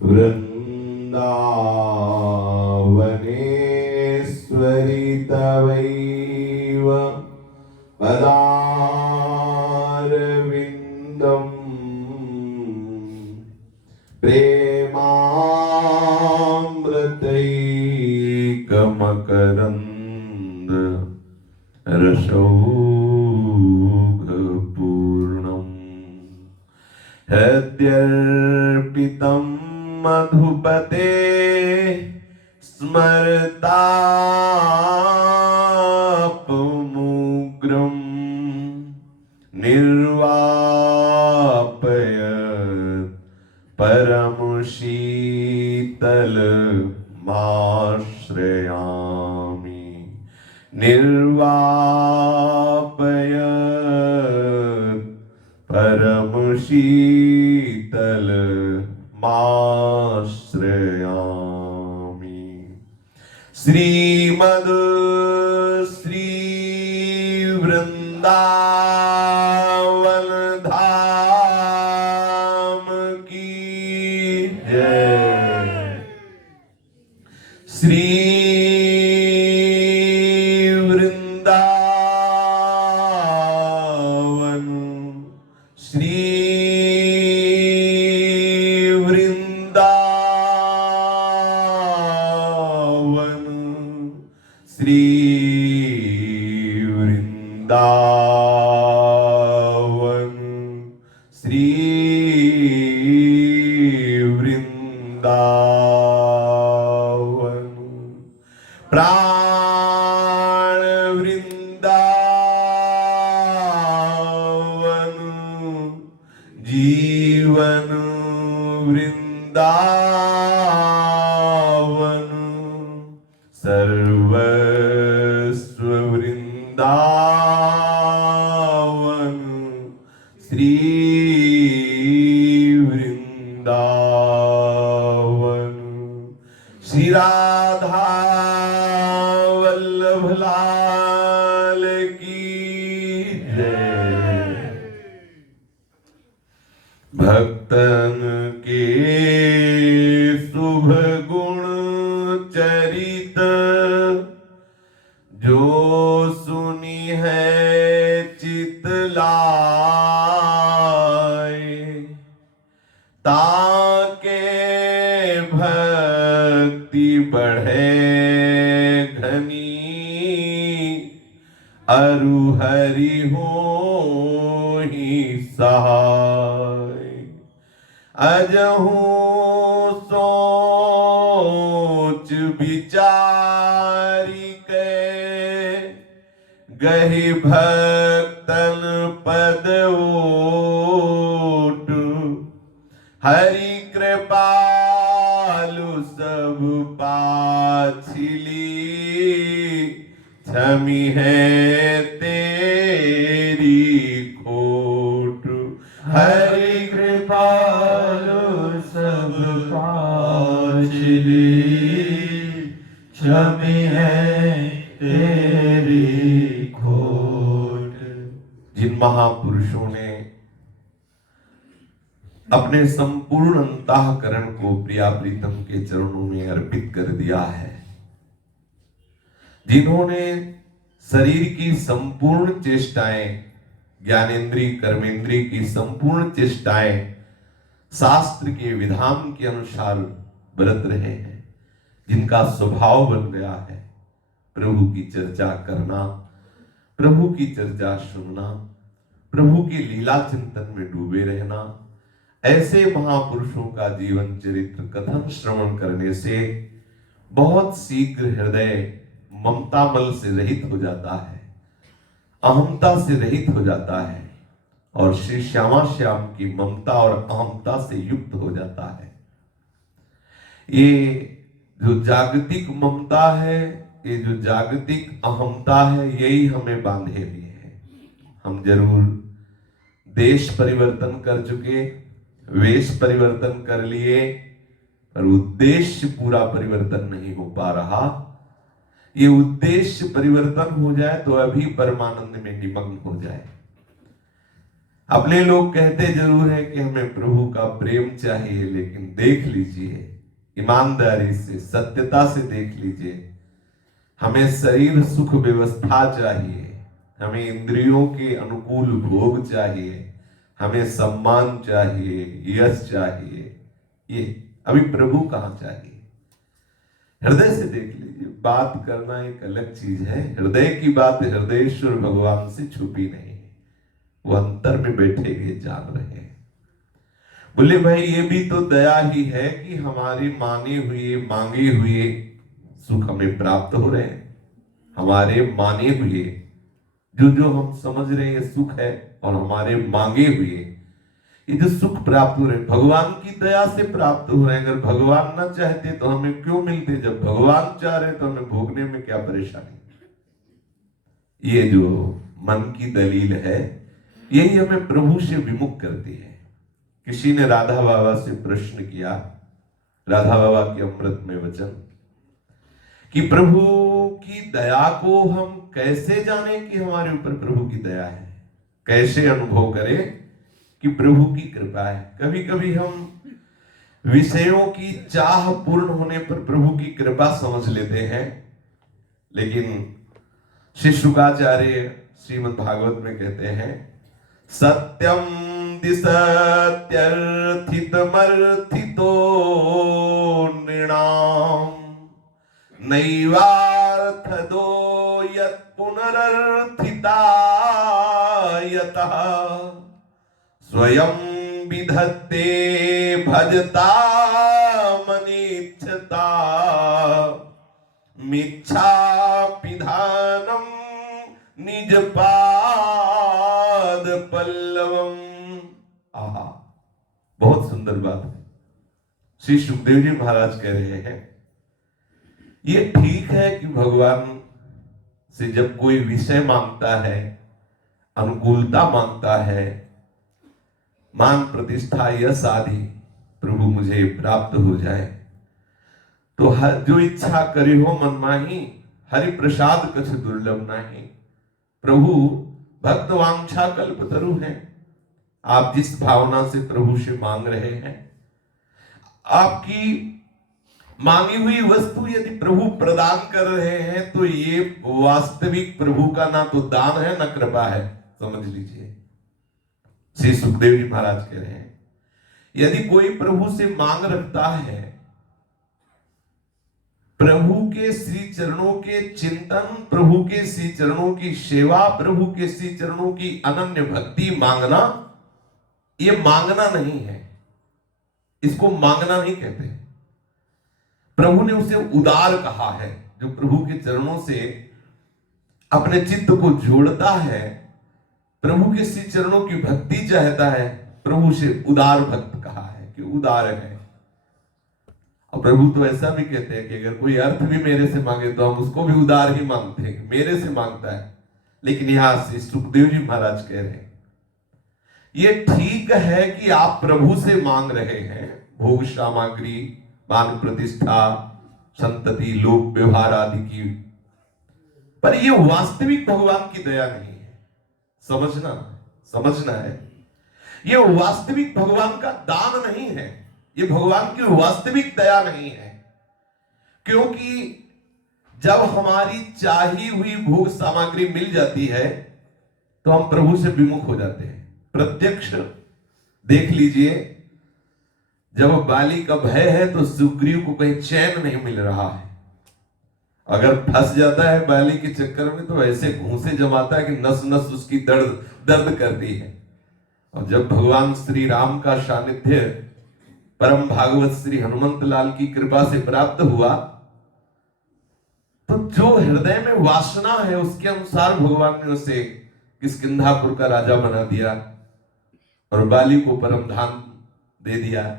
वृन्दावनेश्वरि तवैव पदारविन्दम् प्रेमामृतैकमकरन्द रसौघपूर्णम् हृद्यर्पितं मधुपते स्मरतापमुग्रं निर्वापयत् परमशीतलमाश्रयामि निर्वापयत् परमशीतलमाश्रयामि। श्रीमद् श्री वृंदावन धाम की जय। श्री वृंदावन श्री वृंदावन श्री वृंदावन श्री वृंदावन प्राण वृंदावन जीवन वृंदावन सर्वस्व वृंदावन श्री वृंदावन। श्री राधा वल्लभ लाल की जय। भक्तन के शुभ गुण चरित जो सुनी है चित लाए, ताके भक्ति बढ़े घनी अरु हरि हो ही सहाय। अजहू सोच विचारी के गहि भक्तन पद ओट। हरि कृपालु सब पाछिली क्षमी है तेरी खोट। हरि कृपालु सब पाछिली क्षमी है तेरी खोट। जिन महापुरुषों ने अपने संपूर्ण अंतःकरण को प्रिया प्रीतम के चरणों में अर्पित कर दिया है, जिन्होंने शरीर की संपूर्ण चेष्टाएं, ज्ञानेंद्रिय कर्मेंद्रिय की संपूर्ण चेष्टाएं शास्त्र के विधान के अनुसार बरत रहे हैं, जिनका स्वभाव बन गया है प्रभु की चर्चा करना, प्रभु की चर्चा सुनना, प्रभु की लीला चिंतन में डूबे रहना, ऐसे महापुरुषों का जीवन चरित्र कथन श्रवण करने से बहुत शीघ्र हृदय ममता मल से रहित हो जाता है, अहमता से रहित हो जाता है और श्री श्यामा श्याम की ममता और अहमता से युक्त हो जाता है। ये जो जागतिक ममता है, ये जो जागतिक अहमता है, यही हमें बांधे हुए है। हम जरूर देश परिवर्तन कर चुके, वेश परिवर्तन कर लिए, पर उद्देश्य पूरा परिवर्तन नहीं हो पा रहा। ये उद्देश्य परिवर्तन हो जाए तो अभी परमानंद में निमग्न हो जाए। अपने लोग कहते जरूर है कि हमें प्रभु का प्रेम चाहिए, लेकिन देख लीजिए, ईमानदारी से, सत्यता से देख लीजिए, हमें शरीर सुख व्यवस्था चाहिए, हमें इंद्रियों के अनुकूल भोग चाहिए, हमें सम्मान चाहिए, यश चाहिए। ये अभी प्रभु कहां चाहिए? हृदय से देख लीजिए। बात करना एक अलग चीज है, हृदय की बात हृदयेश्वर भगवान से छुपी नहीं है, वो अंतर में बैठे जान रहे हैं। बोले भाई ये भी तो दया ही है कि हमारे मांगे हुए सुख हमें प्राप्त हो रहे हैं। हमारे माने हुए जो जो हम समझ रहे हैं सुख है, और हमारे मांगे हुए ये जो सुख प्राप्त हो रहे हैं भगवान की दया से प्राप्त हो रहे हैं। अगर भगवान न चाहते तो हमें क्यों मिलते? जब भगवान चाह रहे तो हमें भोगने में क्या परेशानी? ये जो मन की दलील है, यही हमें प्रभु से विमुख करती है। किसी ने राधा बाबा से प्रश्न किया, राधा बाबा के अमृतमय वचन, कि प्रभु की दया को हम कैसे जाने कि हमारे ऊपर प्रभु की दया है, कैसे अनुभव करें कि प्रभु की कृपा है? कभी कभी हम विषयों की चाह पूर्ण होने पर प्रभु की कृपा समझ लेते हैं, लेकिन श्री शुकाचार्य श्रीमद् भागवत में कहते हैं, सत्यम दिसत्यर्थितमर्थितो नृणाम नैवार्थदो यत् पुनरर्थिता यतः स्वयं विधत्ते भजता मनीच्छता मिच्छापिधानम निज पाद पल्लवम। आहा, बहुत सुंदर बात है। श्री सुखदेव जी महाराज कह रहे हैं, ये ठीक है कि भगवान से जब कोई विषय मांगता है, अनुकूलता मांगता है, मान प्रतिष्ठा यश आदि प्रभु मुझे प्राप्त हो जाए, तो हर जो इच्छा करी हो मन माही, हरि प्रसाद कछ दुर्लभ नाही। प्रभु भक्त वांछा कल्पतरु हैं। आप जिस भावना से प्रभु से मांग रहे हैं, आपकी मांगी हुई वस्तु यदि प्रभु प्रदान कर रहे हैं, तो ये वास्तविक प्रभु का ना तो दान है ना कृपा है, समझ लीजिए। श्री सुखदेव जी महाराज कह रहे हैं, यदि कोई प्रभु से मांग रखता है, प्रभु के श्री चरणों के चिंतन, प्रभु के श्री चरणों की सेवा, प्रभु के श्री चरणों की अनन्य भक्ति मांगना, ये मांगना नहीं है, इसको मांगना नहीं कहते। प्रभु ने उसे उदार कहा है। जो प्रभु के चरणों से अपने चित्त को जोड़ता है, प्रभु के श्री चरणों की भक्ति चाहता है, प्रभु से उदार भक्त कहा है कि उदार है। और प्रभु तो ऐसा भी कहते हैं कि अगर कोई अर्थ भी मेरे से मांगे तो हम उसको भी उदार ही मांगते हैं, मेरे से मांगता है। लेकिन यहां से सुखदेव जी महाराज कह रहे हैं, ये ठीक है कि आप प्रभु से मांग रहे हैं भोग सामग्री, मान प्रतिष्ठा, संतति, लोक व्यवहार आदि की, पर ये वास्तविक भगवान की दया नहीं है। समझना है, ये वास्तविक भगवान का दान नहीं है, ये भगवान की वास्तविक दया नहीं है। क्योंकि जब हमारी चाही हुई भोग सामग्री मिल जाती है तो हम प्रभु से विमुख हो जाते हैं। प्रत्यक्ष देख लीजिए, जब बाली का भय है तो सुग्रीव को कहीं चैन नहीं मिल रहा है। अगर फंस जाता है बाली के चक्कर में तो ऐसे घूंसे जमाता है कि नस नस उसकी दर्द करती है। और जब भगवान श्री राम का सानिध्य परम भागवत श्री हनुमंत लाल की कृपा से प्राप्त हुआ, तो जो हृदय में वासना है उसके अनुसार भगवान ने उसे किष्किंधापुर का राजा बना दिया और बाली को परम धाम दे दिया।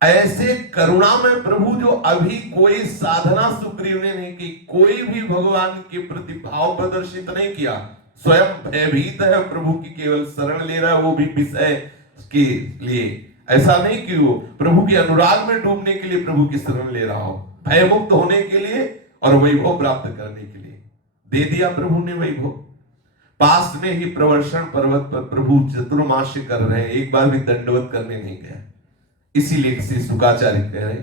ऐसे करुणा में प्रभु जो अभी कोई साधना सुग्रीव ने नहीं की, कोई भी भगवान के प्रति भाव प्रदर्शित नहीं किया, स्वयं भयभीत है, प्रभु की केवल शरण ले रहा है, वो भी विषय के लिए। ऐसा नहीं कि वो प्रभु के अनुराग में डूबने के लिए प्रभु की शरण ले रहा हो, भयमुक्त होने के लिए और वैभव प्राप्त करने के लिए। दे दिया प्रभु ने वैभव। पास में ही प्रवर्षण पर्वत पर प्रभु चतुर्मास्य कर रहे हैं, एक बार भी दंडवत करने नहीं गया। इसीलिए श्री शुकाचार्य कह रहे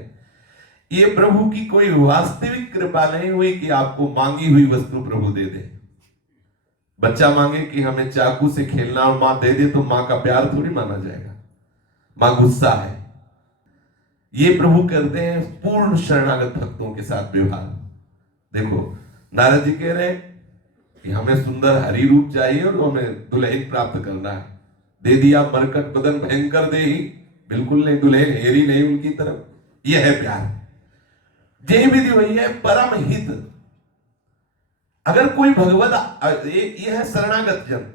ये प्रभु की कोई वास्तविक कृपा नहीं हुई कि आपको मांगी हुई वस्तु प्रभु दे दे। बच्चा मांगे कि हमें चाकू से खेलना और मां दे दे तो मां का प्यार थोड़ी माना जाएगा, मां गुस्सा है। ये प्रभु करते हैं पूर्ण शरणागत भक्तों के साथ व्यवहार। देखो नारद जी कह रहे हैं कि हमें सुंदर हरि रूप चाहिए और हमें दुल्हन प्राप्त करना है, दे दिया मरकट बदन भयंकर दे ही, बिल्कुल नहीं, दुल्हन हेरी नहीं उनकी तरफ। यह है प्यार, जय विधि वही है परम हित। अगर कोई भगवत, यह है शरणागत जन,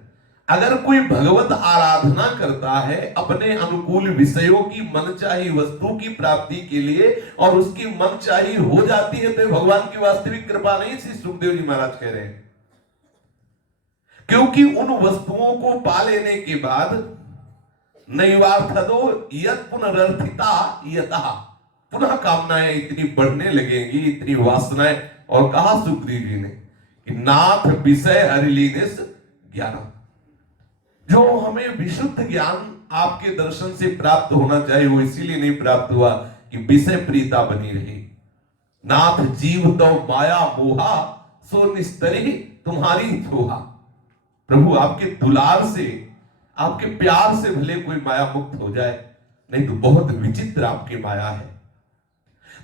अगर कोई भगवत आराधना करता है अपने अनुकूल विषयों की मनचाही वस्तु की प्राप्ति के लिए और उसकी मनचाही हो जाती है, तो भगवान की वास्तविक कृपा नहीं। श्री सुखदेव जी महाराज कह रहे हैं क्योंकि उन वस्तुओं को पा लेने के बाद नैवार्थदो यत् पुनरर्थिता यतः, पुनः कामनाएं इतनी बढ़ने लगेंगी, इतनी वासनाएं। और कहा सुखदेव जी ने कि नाथ विषय हरिलीनिस ज्ञानम, जो हमें विशुद्ध ज्ञान आपके दर्शन से प्राप्त होना चाहिए वो इसीलिए नहीं प्राप्त हुआ कि विषय प्रीता बनी रही। नाथ जीव तो माया मोहा सो निस्तरी तुम्हारी थोहा। प्रभु आपके दुलार से, आपके प्यार से भले कोई माया मुक्त हो जाए, नहीं तो बहुत विचित्र आपकी माया है।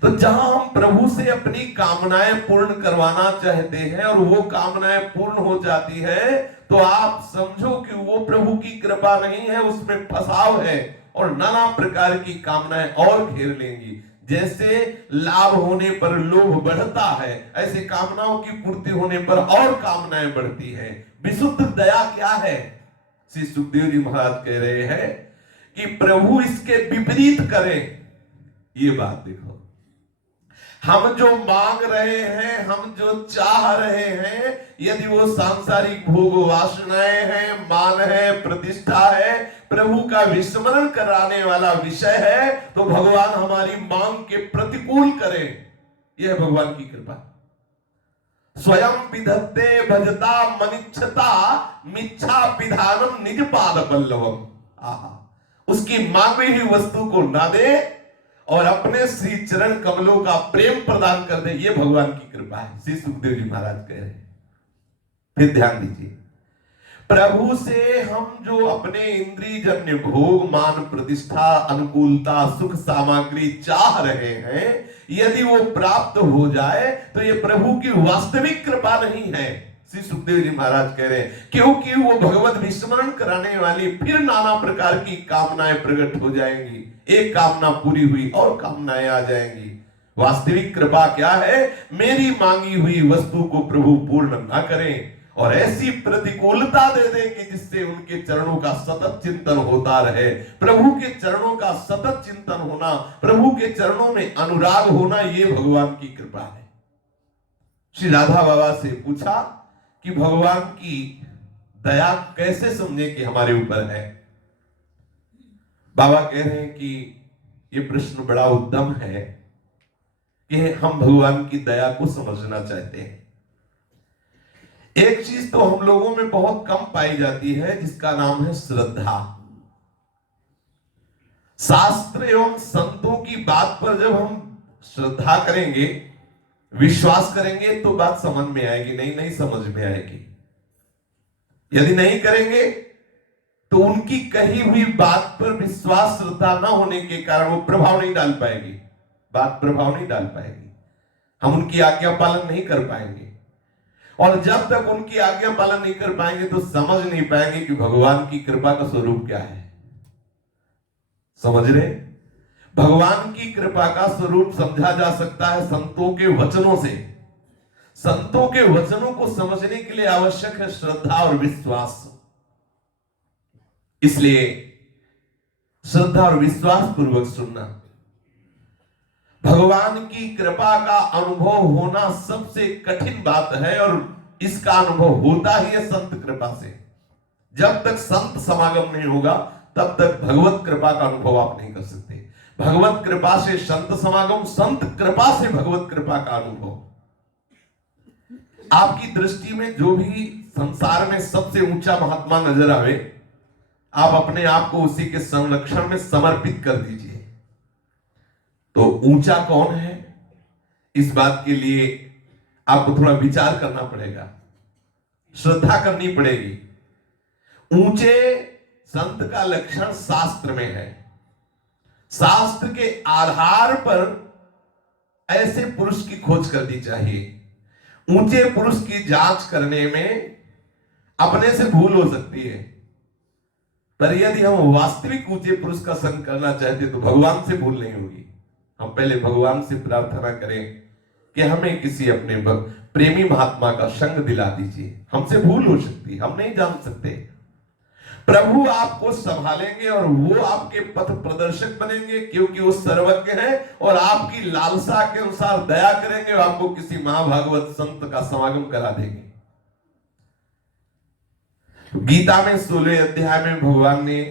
तो जहां हम प्रभु से अपनी कामनाएं पूर्ण करवाना चाहते हैं और वो कामनाएं पूर्ण हो जाती है, तो आप समझो कि वो प्रभु की कृपा नहीं है, उसमें फसाव है और नाना प्रकार की कामनाएं और घेर लेंगी। जैसे लाभ होने पर लोभ बढ़ता है, ऐसे कामनाओं की पूर्ति होने पर और कामनाएं बढ़ती हैं। विशुद्ध दया क्या है? श्री सुखदेव जी महाराज कह रहे हैं कि प्रभु इसके विपरीत करें। ये बात देखो, हम जो मांग रहे हैं, हम जो चाह रहे हैं, यदि वो सांसारिक भोग वासनाएं हैं, मान है, प्रतिष्ठा है, प्रभु का विस्मरण कराने वाला विषय है, तो भगवान हमारी मांग के प्रतिकूल करें। यह भगवान की कृपा। स्वयं विधत्ते भजता मनिच्छता मिच्छा विधानम निज पाद पल्लवम। आहा, उसकी मांगी हुई वस्तु को ना दे और अपने श्री चरण कमलों का प्रेम प्रदान कर दे, ये भगवान की कृपा है। श्री सुखदेव जी महाराज कह रहे हैं। फिर ध्यान दीजिए, प्रभु से हम जो अपने इंद्रिय जन्य भोग, मान, प्रतिष्ठा, अनुकूलता, सुख सामग्री चाह रहे हैं, यदि वो प्राप्त हो जाए तो ये प्रभु की वास्तविक कृपा नहीं है। श्री सुखदेव जी महाराज कह रहे हैं क्योंकि वो भगवत विस्मरण कराने वाली फिर नाना प्रकार की कामनाएं प्रकट हो जाएंगी। एक कामना पूरी हुई और कामनाएं आ जाएंगी। वास्तविक कृपा क्या है? मेरी मांगी हुई वस्तु को प्रभु पूर्ण ना करें और ऐसी प्रतिकूलता दे दें कि जिससे उनके चरणों का सतत चिंतन होता रहे। प्रभु के चरणों का सतत चिंतन होना, प्रभु के चरणों में अनुराग होना, ये भगवान की कृपा है। श्री राधा बाबा से पूछा कि भगवान की दया कैसे समझे कि हमारे ऊपर है। बाबा कह रहे हैं कि ये प्रश्न बड़ा उत्तम है कि हम भगवान की दया को समझना चाहते हैं। एक चीज तो हम लोगों में बहुत कम पाई जाती है जिसका नाम है श्रद्धा। शास्त्र एवं संतों की बात पर जब हम श्रद्धा करेंगे, विश्वास करेंगे तो बात समझ में आएगी, नहीं समझ में आएगी। यदि नहीं करेंगे तो उनकी कही हुई बात पर विश्वास, श्रद्धा न होने के कारण वो प्रभाव नहीं डाल पाएगी, बात प्रभाव नहीं डाल पाएगी। हम उनकी आज्ञा पालन नहीं कर पाएंगे और जब तक उनकी आज्ञा पालन नहीं कर पाएंगे तो समझ नहीं पाएंगे कि भगवान की कृपा का स्वरूप क्या है। समझ रहे? भगवान की कृपा का स्वरूप समझा जा सकता है संतों के वचनों से। संतों के वचनों को समझने के लिए आवश्यक है श्रद्धा और विश्वास। इसलिए श्रद्धा और विश्वास पूर्वक सुनना। भगवान की कृपा का अनुभव होना सबसे कठिन बात है और इसका अनुभव होता ही है संत कृपा से। जब तक संत समागम नहीं होगा तब तक भगवत कृपा का अनुभव आप नहीं कर सकते। भगवत कृपा से संत समागम, संत कृपा से भगवत कृपा का अनुभव। आपकी दृष्टि में जो भी संसार में सबसे ऊंचा महात्मा नजर आवे, आप अपने आप को उसी के संरक्षण में समर्पित कर दीजिए। तो ऊंचा कौन है, इस बात के लिए आपको थोड़ा विचार करना पड़ेगा, श्रद्धा करनी पड़ेगी। ऊंचे संत का लक्षण शास्त्र में है। शास्त्र के आधार पर ऐसे पुरुष की खोज करनी चाहिए। ऊंचे पुरुष की जांच करने में अपने से भूल हो सकती है, पर यदि हम वास्तविक ऊंचे पुरुष का संग करना चाहते तो भगवान से भूल नहीं होगी। हम पहले भगवान से प्रार्थना करें कि हमें किसी अपने प्रेमी महात्मा का संग दिला दीजिए। हमसे भूल हो सकती है, हम नहीं जान सकते। प्रभु आपको संभालेंगे और वो आपके पथ प्रदर्शक बनेंगे, क्योंकि वो सर्वज्ञ है और आपकी लालसा के अनुसार दया करेंगे और आपको किसी महाभागवत संत का समागम करा देंगे। गीता में 16 अध्याय में भगवान ने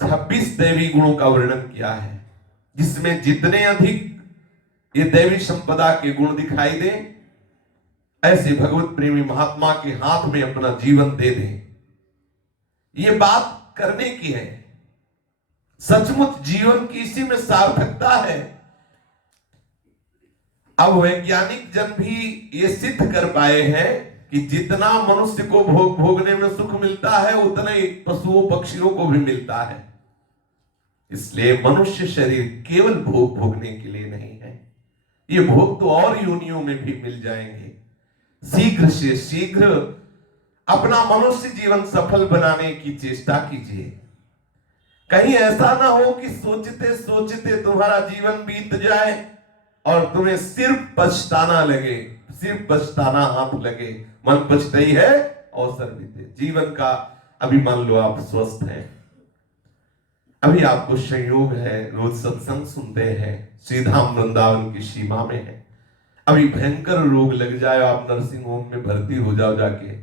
26 दैवी गुणों का वर्णन किया है, जिसमें जितने अधिक ये दैवी संपदा के गुण दिखाई दे, ऐसे भगवत प्रेमी महात्मा के हाथ में अपना जीवन दे दें। ये बात करने की है, सचमुच जीवन की इसी में सार्थकता है। अब वैज्ञानिक जन भी ये सिद्ध कर पाए हैं कि जितना मनुष्य को भोगने में सुख मिलता है, उतना ही पशुओं पक्षियों को भी मिलता है। इसलिए मनुष्य शरीर केवल भोग भोगने के लिए नहीं है, ये भोग तो और योनियों में भी मिल जाएंगे। शीघ्र से शीघ्र अपना मनुष्य जीवन सफल बनाने की चेष्टा कीजिए। कहीं ऐसा ना हो कि सोचते सोचते तुम्हारा जीवन बीत जाए और तुम्हें सिर्फ पछताना लगे, सिर्फ पछताना हाथ लगे। मन पछताई है अवसर बीते। जीवन का अभी मान लो आप स्वस्थ हैं, अभी आपको संयोग है, रोज सत्संग सुनते हैं, सीधा वृंदावन की सीमा में है। अभी भयंकर रोग लग जाए, आप नर्सिंग होम में भर्ती हो जाओ, जाके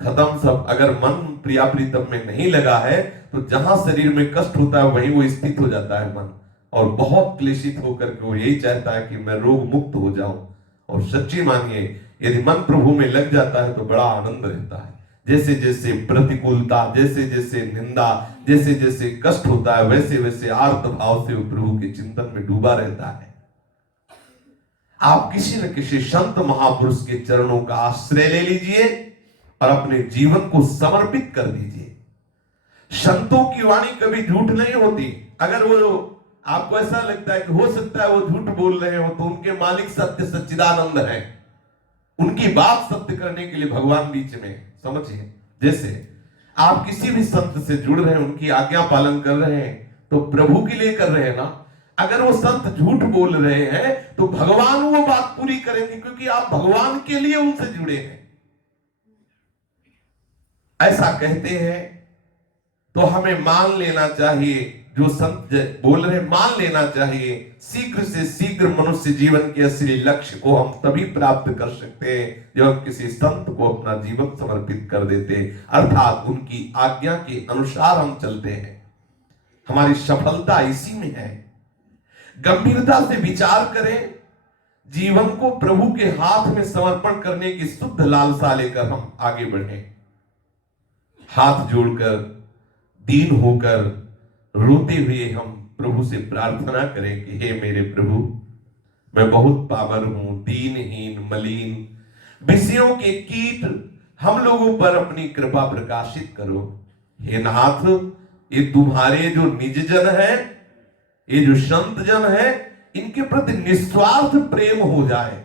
खत्म सब। अगर मन प्रिया प्रीतम में नहीं लगा है तो जहां शरीर में कष्ट होता है वहीं वो स्थित हो जाता है मन, और बहुत क्लेशित होकर के वो यही चाहता है कि मैं रोग मुक्त हो जाऊं। और सच्ची मानिए, यदि मन प्रभु में लग जाता है तो बड़ा आनंद रहता है। जैसे जैसे प्रतिकूलता, जैसे जैसे निंदा, जैसे जैसे कष्ट होता है, वैसे वैसे आर्त भाव से वो प्रभु के चिंतन में डूबा रहता है। आप किसी न किसी संत महापुरुष के चरणों का आश्रय ले लीजिए और अपने जीवन को समर्पित कर दीजिए। संतों की वाणी कभी झूठ नहीं होती। अगर वो आपको ऐसा लगता है कि हो सकता है वो झूठ बोल रहे हो, तो उनके मालिक सत्य सच्चिदानंद है। उनकी बात सत्य करने के लिए भगवान बीच में, समझिए, जैसे आप किसी भी संत से जुड़ रहे हैं, उनकी आज्ञा पालन कर रहे हैं, तो प्रभु के लिए कर रहे हैं ना। अगर वो संत झूठ बोल रहे हैं तो भगवान वो बात पूरी करेंगे, क्योंकि आप भगवान के लिए उनसे जुड़े हैं। ऐसा कहते हैं तो हमें मान लेना चाहिए, जो संत बोल रहे मान लेना चाहिए। शीघ्र से शीघ्र मनुष्य जीवन के असली लक्ष्य को हम तभी प्राप्त कर सकते हैं जब हम किसी संत को अपना जीवन समर्पित कर देते, अर्थात उनकी आज्ञा के अनुसार हम चलते हैं। हमारी सफलता इसी में है। गंभीरता से विचार करें, जीवन को प्रभु के हाथ में समर्पण करने की शुद्ध लालसा लेकर हम आगे बढ़ें। हाथ जोड़कर, दीन होकर, रोते हुए हम प्रभु से प्रार्थना करें कि हे मेरे प्रभु, मैं बहुत पामर हूं, दीनहीन, मलिन, विषयों के कीट हम लोगों पर अपनी कृपा प्रकाशित करो। हे नाथ, ये तुम्हारे जो निज जन है, ये जो संत जन है, इनके प्रति निस्वार्थ प्रेम हो जाए।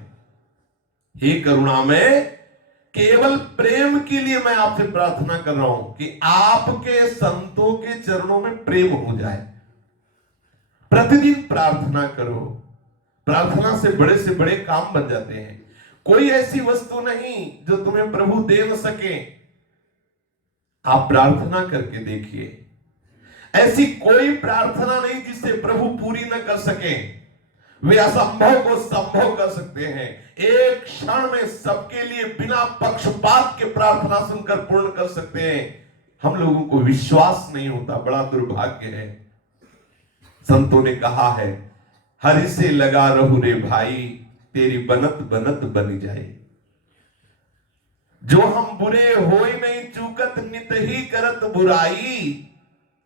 हे करुणामय, केवल प्रेम के लिए मैं आपसे प्रार्थना कर रहा हूं कि आपके संतों के चरणों में प्रेम हो जाए। प्रतिदिन प्रार्थना करो। प्रार्थना से बड़े काम बन जाते हैं। कोई ऐसी वस्तु नहीं जो तुम्हें प्रभु दे न सके। आप प्रार्थना करके देखिए, ऐसी कोई प्रार्थना नहीं जिसे प्रभु पूरी न कर सके। वे असंभव को संभव कर सकते हैं। एक क्षण में सबके लिए बिना पक्षपात के प्रार्थना सुनकर पूर्ण कर सकते हैं। हम लोगों को विश्वास नहीं होता, बड़ा दुर्भाग्य है। संतों ने कहा है, हरि से लगा रहू रे भाई, तेरी बनत बनत बन जाए। जो हम बुरे होई नहीं चूकत नित ही करत बुराई,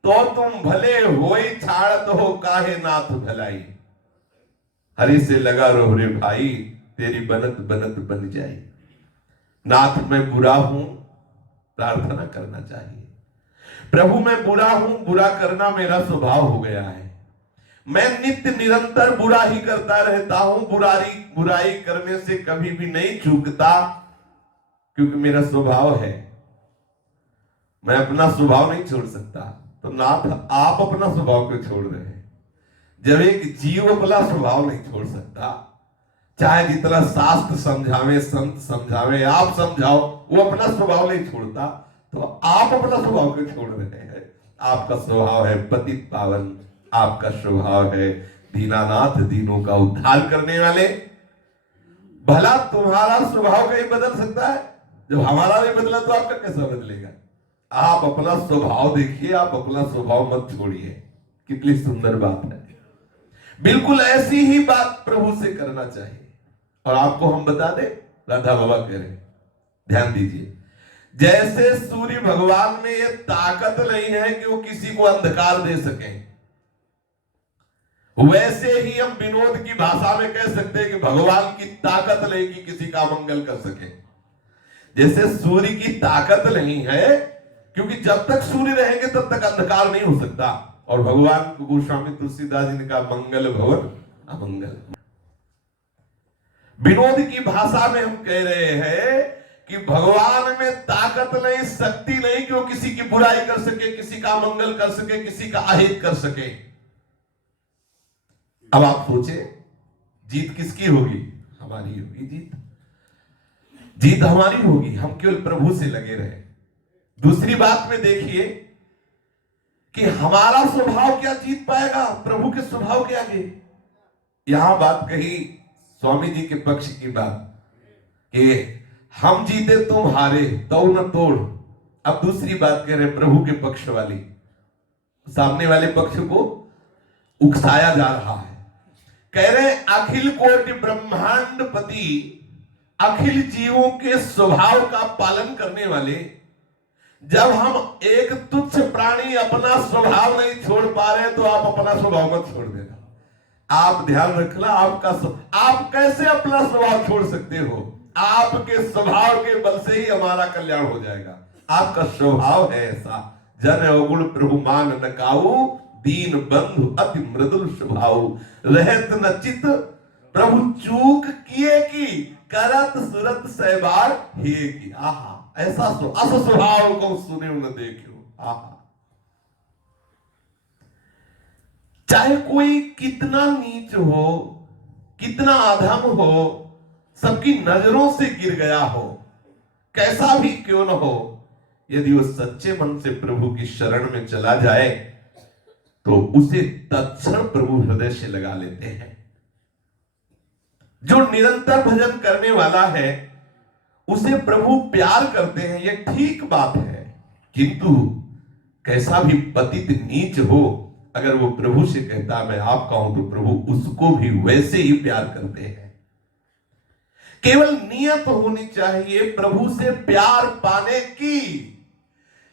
तो तुम भले होई छाड़त हो काहे नाथ भलाई। हरि से लगा रहो रे भाई, तेरी बनत बनत बन जाए। नाथ मैं बुरा हूं, प्रार्थना करना चाहिए। प्रभु मैं बुरा हूं, बुरा करना मेरा स्वभाव हो गया है। मैं नित्य निरंतर बुरा ही करता रहता हूं, बुराई करने से कभी भी नहीं चूकता, क्योंकि मेरा स्वभाव है। मैं अपना स्वभाव नहीं छोड़ सकता। तो नाथ आप अपना स्वभाव क्यों छोड़ रहे हैं? जब एक जीव अपना स्वभाव नहीं छोड़ सकता, चाहे जितना शास्त्र समझावे, संत समझावे, आप समझाओ, वो अपना स्वभाव नहीं छोड़ता, तो आप अपना स्वभाव क्यों छोड़ रहे हैं? आपका स्वभाव है पतित पावन, आपका स्वभाव है दीनानाथ, दीनों का उद्धार करने वाले। भला तुम्हारा स्वभाव कहीं बदल सकता है? जब हमारा नहीं बदला तो आपका कैसा बदलेगा? आप अपना स्वभाव देखिए, आप अपना स्वभाव मत छोड़िए। कितनी सुंदर बात है। बिल्कुल ऐसी ही बात प्रभु से करना चाहिए। और आपको हम बता दें, राधा बाबा कह रहे, ध्यान दीजिए, जैसे सूर्य भगवान में ये ताकत नहीं है कि वो किसी को अंधकार दे सके, वैसे ही हम विनोद की भाषा में कह सकते हैं कि भगवान की ताकत नहीं कि किसी का मंगल कर सके। जैसे सूर्य की ताकत नहीं है, क्योंकि जब तक सूर्य रहेंगे तब तक अंधकार नहीं हो सकता। और भगवान को गोस्वामी तुलसीदास जी ने कहा, मंगल भवन अमंगल। विनोद की भाषा में हम कह रहे हैं कि भगवान में ताकत नहीं, शक्ति नहीं कि वो किसी की बुराई कर सके, किसी का मंगल कर सके, किसी का अहित कर सके। अब आप सोचे, जीत किसकी होगी? हमारी होगी जीत। जीत हमारी होगी, हम केवल प्रभु से लगे रहे। दूसरी बात में देखिए कि हमारा स्वभाव क्या जीत पाएगा प्रभु के स्वभाव के आगे? यहां बात कही स्वामी जी के पक्ष की बात कि हम जीते तुम हारे तो न तोड़। अब दूसरी बात कह रहे प्रभु के पक्ष वाली, सामने वाले पक्ष को उकसाया जा रहा है। कह रहे अखिल कोटि ब्रह्मांड पति, अखिल जीवों के स्वभाव का पालन करने वाले, जब हम एक तुच्छ प्राणी अपना स्वभाव नहीं छोड़ पा रहे तो आप अपना स्वभाव मत छोड़ देना। आप ध्यान रखना, आप कैसे अपना स्वभाव छोड़ सकते हो? आपके स्वभाव के बल से ही हमारा कल्याण हो जाएगा। आपका स्वभाव है ऐसा, जन अवगुण प्रभु मान न काऊ, दीन बंधु अति मृदुल स्वभाव, रहत न चित प्रभु चूक किए की, करत सुरत सहबार हे की। आहा, ऐसा अस स्वभाव को सुने न देखो। आहा, चाहे कोई कितना नीच हो, कितना अधम हो, सबकी नजरों से गिर गया हो, कैसा भी क्यों न हो, यदि वो सच्चे मन से प्रभु की शरण में चला जाए तो उसे तत्क्षण प्रभु हृदय से लगा लेते हैं। जो निरंतर भजन करने वाला है उसे प्रभु प्यार करते हैं, यह ठीक बात है। किंतु कैसा भी पतित नीच हो, अगर वो प्रभु से कहता मैं आपका हूं, तो प्रभु उसको भी वैसे ही प्यार करते हैं। केवल नियत होनी चाहिए प्रभु से प्यार पाने की।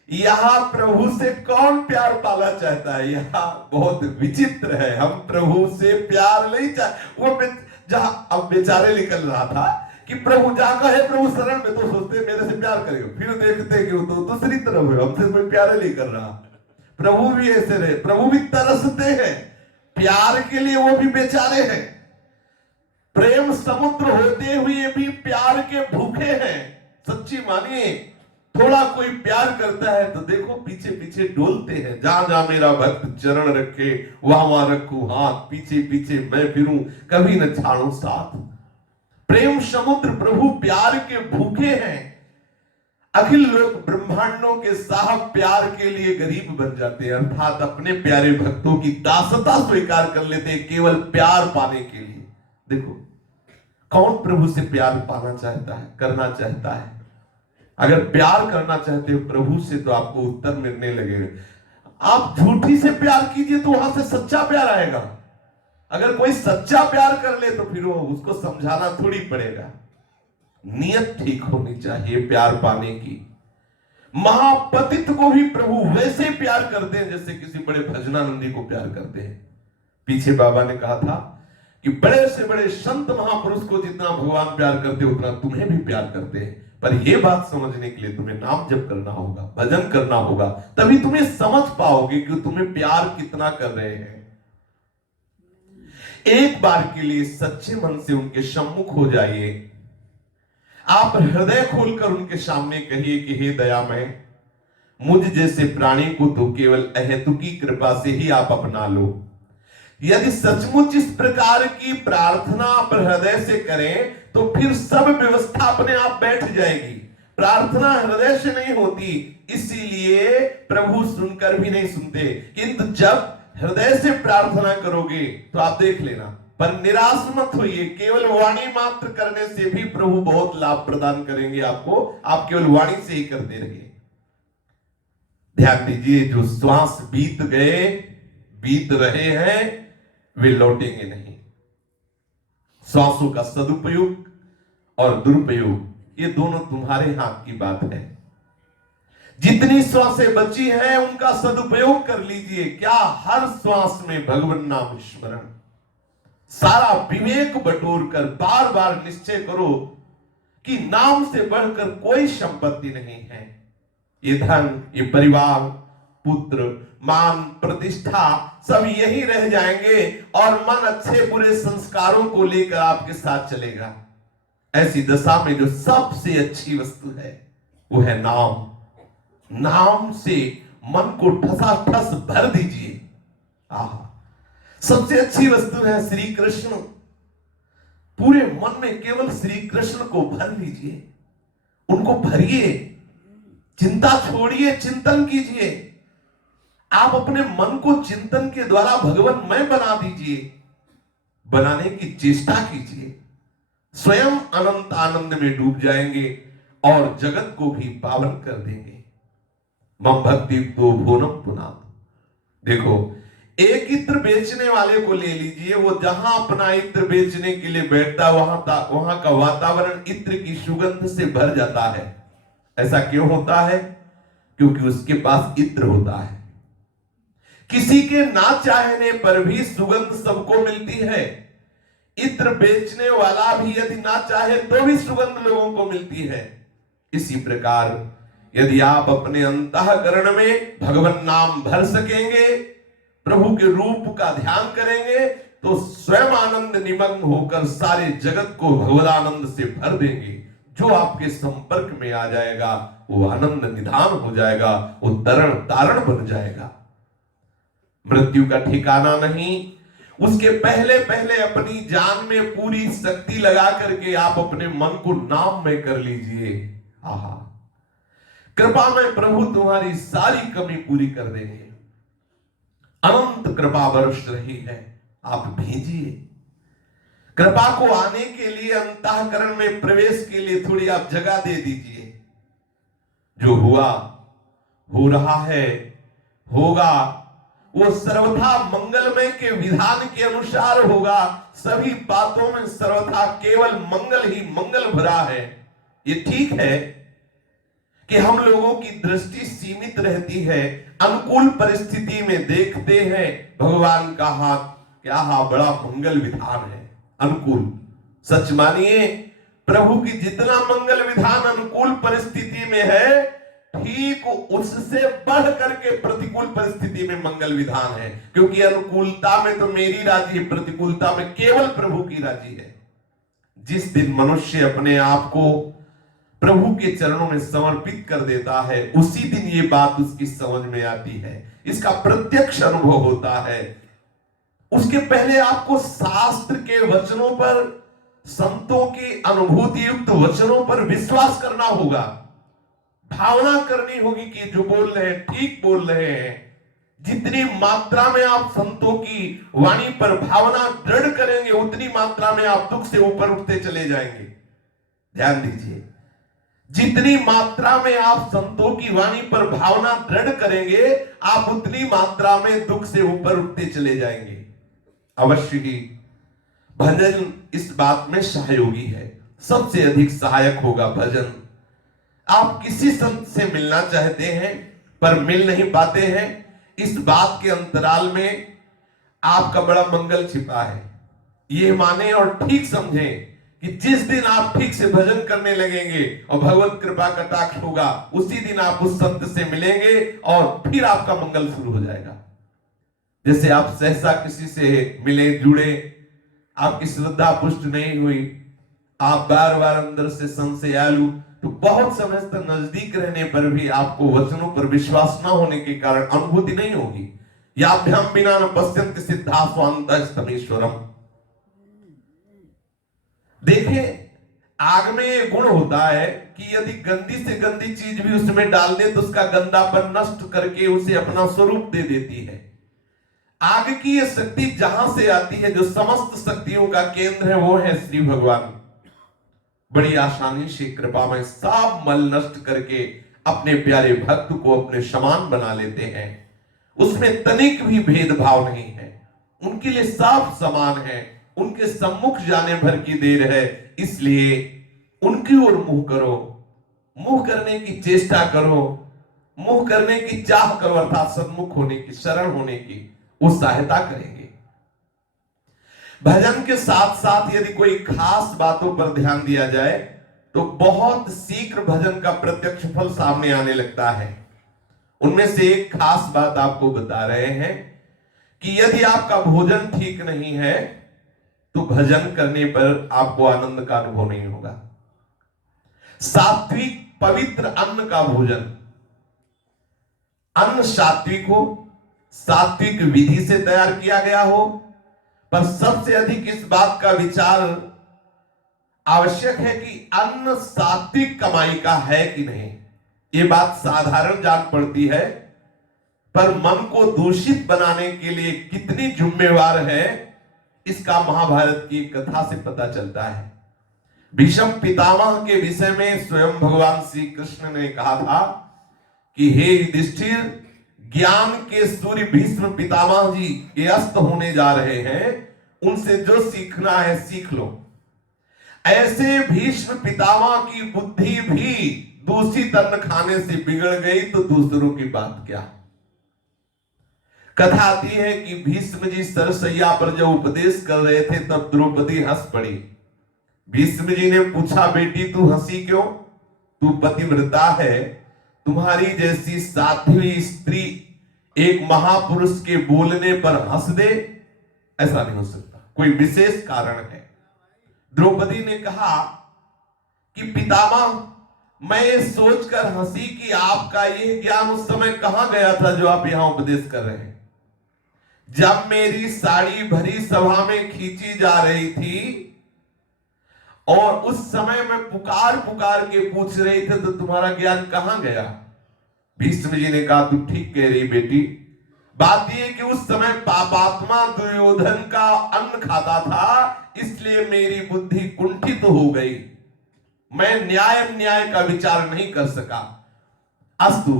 यहां प्रभु से कौन प्यार पाना चाहता है? यहां बहुत विचित्र है। हम प्रभु से प्यार नहीं चाहते। वो जहां अब बेचारे निकल रहा था कि प्रभु जहां का है प्रभु शरण में, तो सोचते मेरे से प्यार करेगा, फिर देखते कि वो तो दूसरी तरफ है, हमसे कोई प्यार नहीं कर रहा। प्रभु भी ऐसे रहे, प्रभु भी तरसते हैं प्यार के लिए, वो भी बेचारे हैं। प्रेम समुद्र होते हुए भी प्यार के भूखे हैं। सच्ची मानिए, थोड़ा कोई प्यार करता है तो देखो पीछे पीछे डोलते हैं। जहां जहां मेरा भक्त चरण रखे वहां वहां रखूं हाथ, पीछे पीछे मैं फिरूं, कभी न छाड़ू साथ। प्रेम समुद्र प्रभु प्यार के भूखे हैं। अखिल लोक ब्रह्मांडों के साहब प्यार के लिए गरीब बन जाते हैं, अर्थात अपने प्यारे भक्तों की दासता स्वीकार कर लेते हैं केवल प्यार पाने के लिए। देखो कौन प्रभु से प्यार पाना चाहता है, करना चाहता है? अगर प्यार करना चाहते हो प्रभु से तो आपको उत्तर मिलने लगेगा। आप झूठी से प्यार कीजिए तो वहां से सच्चा प्यार आएगा। अगर कोई सच्चा प्यार कर ले तो फिर वो उसको समझाना थोड़ी पड़ेगा। नियत ठीक होनी चाहिए प्यार पाने की। महापतित को भी प्रभु वैसे प्यार करते हैं जैसे किसी बड़े भजनानंदी को प्यार करते हैं। पीछे बाबा ने कहा था कि बड़े से बड़े संत महापुरुष को जितना भगवान प्यार करते उतना तुम्हें भी प्यार करते हैं। पर यह बात समझने के लिए तुम्हें नाम जप करना होगा, भजन करना होगा, तभी तुम्हें समझ पाओगे कि तुम्हें प्यार कितना कर रहे हैं। एक बार के लिए सच्चे मन से उनके सम्मुख हो जाइए। आप हृदय खोलकर उनके सामने कहिए कि हे दयामय, मुझ जैसे प्राणी को तो केवल अहेतुकी कृपा से ही आप अपना लो। यदि सचमुच इस प्रकार की प्रार्थना आप हृदय से करें तो फिर सब व्यवस्था अपने आप बैठ जाएगी। प्रार्थना हृदय से नहीं होती, इसीलिए प्रभु सुनकर भी नहीं सुनते। किंतु जब हृदय से प्रार्थना करोगे तो आप देख लेना, पर निराश मत होइए। केवल वाणी मात्र करने से भी प्रभु बहुत लाभ प्रदान करेंगे आपको। आप केवल वाणी से ही करते रहिए। ध्यान दीजिए, जो श्वास बीत गए, बीत रहे हैं, वे लौटेंगे नहीं। श्वासों का सदुपयोग और दुरुपयोग ये दोनों तुम्हारे हाथ की बात है। जितनी श्वासें बची हैं उनका सदुपयोग कर लीजिए। क्या हर श्वास में भगवान नाम स्मरण, सारा विवेक बटोर कर बार बार निश्चय करो कि नाम से बढ़कर कोई संपत्ति नहीं है। ये धन, ये परिवार, पुत्र, मान, प्रतिष्ठा सब यही रह जाएंगे और मन अच्छे बुरे संस्कारों को लेकर आपके साथ चलेगा। ऐसी दशा में जो सबसे अच्छी वस्तु है वो है नाम। नाम से मन को ठसाठस भर दीजिए। सबसे अच्छी वस्तु है श्री कृष्ण। पूरे मन में केवल श्री कृष्ण को भर लीजिए, उनको भरिए, चिंता छोड़िए, चिंतन कीजिए। आप अपने मन को चिंतन के द्वारा भगवन्मय बना दीजिए, बनाने की चेष्टा कीजिए। स्वयं अनंत आनंद में डूब जाएंगे और जगत को भी पावन कर देंगे। मम भक्ति तो भोनम पुनाम। देखो, एक इत्र बेचने वाले को ले लीजिए, वो जहां अपना इत्र बेचने के लिए बैठता वहां का वातावरण इत्र की सुगंध से भर जाता है। ऐसा क्यों होता है? क्योंकि उसके पास इत्र होता है। किसी के ना चाहने पर भी सुगंध सबको मिलती है। इत्र बेचने वाला भी यदि ना चाहे तो भी सुगंध लोगों को मिलती है। इसी प्रकार यदि आप अपने अंतःकरण में भगवान नाम भर सकेंगे, प्रभु के रूप का ध्यान करेंगे, तो स्वयं आनंद निमग्न होकर सारे जगत को भगवदानंद से भर देंगे। जो आपके संपर्क में आ जाएगा वो आनंद निधान हो जाएगा, वो तरण तारण बन जाएगा। मृत्यु का ठिकाना नहीं। उसके पहले पहले अपनी जान में पूरी शक्ति लगा करके आप अपने मन को नाम में कर लीजिए। आहा, कृपा में प्रभु तुम्हारी सारी कमी पूरी कर देंगे। अनंत कृपा बरस रही है, आप भेजिए। कृपा को आने के लिए अंतःकरण में प्रवेश के लिए थोड़ी आप जगह दे दीजिए। जो हुआ, हो रहा है, होगा, वो सर्वथा मंगलमय के विधान के अनुसार होगा। सभी बातों में सर्वथा केवल मंगल ही मंगल भरा है। ये ठीक है कि हम लोगों की दृष्टि सीमित रहती है, अनुकूल परिस्थिति में देखते हैं भगवान का हाथ क्या बड़ा मंगल विधान है, अनुकूल। सच मानिए, प्रभु की जितना मंगल विधान अनुकूल परिस्थिति में है, ठीक उससे बढ़ करके प्रतिकूल परिस्थिति में मंगल विधान है। क्योंकि अनुकूलता में तो मेरी राजी है, प्रतिकूलता में केवल प्रभु की राजी है। जिस दिन मनुष्य अपने आप को प्रभु के चरणों में समर्पित कर देता है, उसी दिन ये बात उसकी समझ में आती है, इसका प्रत्यक्ष अनुभव होता है। उसके पहले आपको शास्त्र के वचनों पर, संतों की अनुभूति युक्त वचनों पर विश्वास करना होगा। भावना करनी होगी कि जो बोल रहे हैं ठीक बोल रहे हैं। जितनी मात्रा में आप संतों की वाणी पर भावना दृढ़ करेंगे, उतनी मात्रा में आप दुख से ऊपर उठते चले जाएंगे। ध्यान दीजिए, जितनी मात्रा में आप संतों की वाणी पर भावना दृढ़ करेंगे, आप उतनी मात्रा में दुख से ऊपर उठते चले जाएंगे। अवश्य ही भजन इस बात में सहयोगी है। सबसे अधिक सहायक होगा भजन। आप किसी संत से मिलना चाहते हैं पर मिल नहीं पाते हैं, इस बात के अंतराल में आपका बड़ा मंगल छिपा है। ये माने और ठीक समझें कि जिस दिन आप ठीक से भजन करने लगेंगे और भगवत कृपा कटाक्ष होगा, उसी दिन आप उस संत से मिलेंगे और फिर आपका मंगल शुरू हो जाएगा। जैसे आप सहसा किसी से मिले, जुड़े, आपकी श्रद्धा पुष्ट नहीं हुई, आप बार बार अंदर से संशयालु, तो बहुत समय तक नजदीक रहने पर भी आपको वचनों पर विश्वास न होने के कारण अनुभूति नहीं होगी। याभ्याम बिना न पश्यन्ति सिद्धा स्वान्तस्तमीश्वरम। देखिए, आग में ये गुण होता है कि यदि गंदी से गंदी चीज भी उसमें डाल दे तो उसका गंदापन नष्ट करके उसे अपना स्वरूप दे देती है। आग की ये शक्ति जहां से आती है, जो समस्त शक्तियों का केंद्र है, वो है श्री भगवान। बड़ी आसानी से कृपा में सब मल नष्ट करके अपने प्यारे भक्त को अपने समान बना लेते हैं। उसमें तनिक भी भेदभाव नहीं है, उनके लिए सब समान है, उनके सम्मुख जाने भर की देर है। इसलिए उनकी ओर मुंह करो, मुंह करने की चेष्टा करो, मुंह करने की चाह करो, अर्थात सन्मुख होने की, शरण होने की, वो सहायता करेंगे। भजन के साथ साथ यदि कोई खास बातों पर ध्यान दिया जाए तो बहुत शीघ्र भजन का प्रत्यक्ष फल सामने आने लगता है। उनमें से एक खास बात आपको बता रहे हैं कि यदि आपका भोजन ठीक नहीं है तो भजन करने पर आपको आनंद का अनुभव नहीं होगा। सात्विक पवित्र अन्न का भोजन, अन्न सात्विक हो, सात्विक विधि से तैयार किया गया हो, पर सबसे अधिक इस बात का विचार आवश्यक है कि अन्न सात्विक कमाई का है कि नहीं। ये बात साधारण जान पड़ती है, पर मन को दूषित बनाने के लिए कितनी जिम्मेवार है, इसका महाभारत की कथा से पता चलता है। भीष्म पितामह के विषय में स्वयं भगवान श्री कृष्ण ने कहा था कि हे युधिष्ठिर, ज्ञान के सूर्य भीष्म पितामह जी के अस्त होने जा रहे हैं, उनसे जो सीखना है सीख लो। ऐसे भीष्म पितामह की बुद्धि भी दूषित अन्न खाने से बिगड़ गई तो दूसरों की बात क्या। कथा आती है कि भीष्म जी सरसैया पर जब उपदेश कर रहे थे तब द्रौपदी हंस पड़ी। भीष्म जी ने पूछा, बेटी तू हंसी क्यों? तू पतिव्रता है, तुम्हारी जैसी साध्वी स्त्री एक महापुरुष के बोलने पर हंस दे, ऐसा नहीं हो सकता, कोई विशेष कारण है। द्रौपदी ने कहा कि पितामह, मैं ये सोचकर हंसी कि आपका यह ज्ञान उस समय कहां गया था जो आप यहां उपदेश कर रहे हैं। जब मेरी साड़ी भरी सभा में खींची जा रही थी और उस समय मैं पुकार पुकार के पूछ रही थे तो तुम्हारा ज्ञान कहां गया? भीष्म जी ने कहा, तू ठीक कह रही बेटी। बात यह कि उस समय पापात्मा दुर्योधन का अन्न खाता था, इसलिए मेरी बुद्धि कुंठित हो गई, मैं न्याय अन्याय का विचार नहीं कर सका। अस्तु,